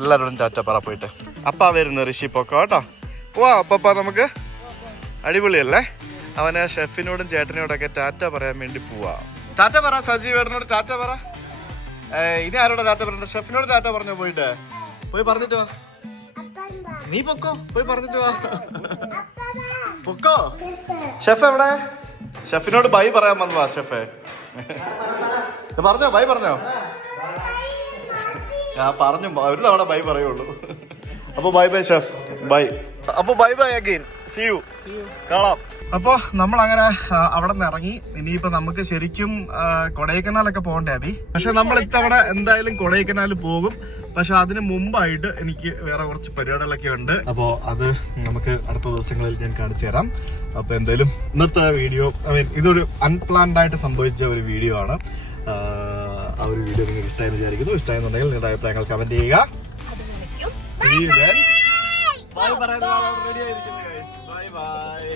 എല്ലാവരോടും ടാറ്റ പറ പോയിട്ട്. അപ്പാ വരുന്നു ഋഷി, പൊക്കോ കേട്ടോ. പോവാ അപ്പ നമുക്ക്. അടിപൊളിയല്ലേ? അവന് ഷെഫിനോടും ചേട്ടനോടൊക്കെ ടാറ്റ പറയാൻ വേണ്ടി പോവാ. ടാറ്റ പറ. സജീവേട്ടനോട് ടാറ്റ പറ. ഇനി ആരോടെ ടാറ്റ പറയണ്ട? ഷെഫിനോട് ടാറ്റ പറഞ്ഞോ പോയിട്ട്. പോയി പറഞ്ഞിട്ട് വാ. നീ പൊക്കോ, പോയി പറഞ്ഞിട്ട് വാ. പൊക്കോ. ഷെഫ് എവിടെ? ഷെഫിനോട് ബൈ പറയാൻ വന്നതാ ഷെഫേ. പറഞ്ഞോ, ബൈ പറഞ്ഞോ. ഞാൻ പറഞ്ഞു ഒരു തവണ ബൈ പറയുള്ളൂ. അപ്പൊ ബൈ ബൈ ഷെഫ്, ബൈ. അപ്പൊ bye bye again, see you, കാണാം. അപ്പൊ നമ്മൾ അങ്ങനെ അവിടെ നിന്ന് ഇറങ്ങി. ഇനിയിപ്പോ നമുക്ക് ശരിക്കും കൊടൈക്കനാലൊക്കെ പോകണ്ടേ അബി? പക്ഷെ നമ്മൾ ഇത്തവണ എന്തായാലും കൊടൈക്കനാൽ പോകും. പക്ഷെ അതിന് മുമ്പായിട്ട് എനിക്ക് വേറെ കുറച്ച് പരിപാടികളൊക്കെ ഉണ്ട്. അപ്പോൾ അത് നമുക്ക് അടുത്ത ദിവസങ്ങളിൽ ഞാൻ കാണിച്ചു തരാം. അപ്പൊ എന്തായാലും ഇന്നത്തെ വീഡിയോ, ഇതൊരു അൺപ്ലാൻഡ് ആയിട്ട് സംഭവിച്ച ഒരു വീഡിയോ ആണ്. ആ ഒരു വീഡിയോ നിങ്ങൾക്ക് ഇഷ്ടമായെന്ന് വിചാരിക്കുന്നു. ഇഷ്ടമായെന്നുണ്ടെങ്കിൽ നിങ്ങളുടെ അഭിപ്രായങ്ങൾ കമന്റ് ചെയ്യുക. ബൈ പറയാൻ റെഡി ആയിരിക്കുന്നു. Bye bye.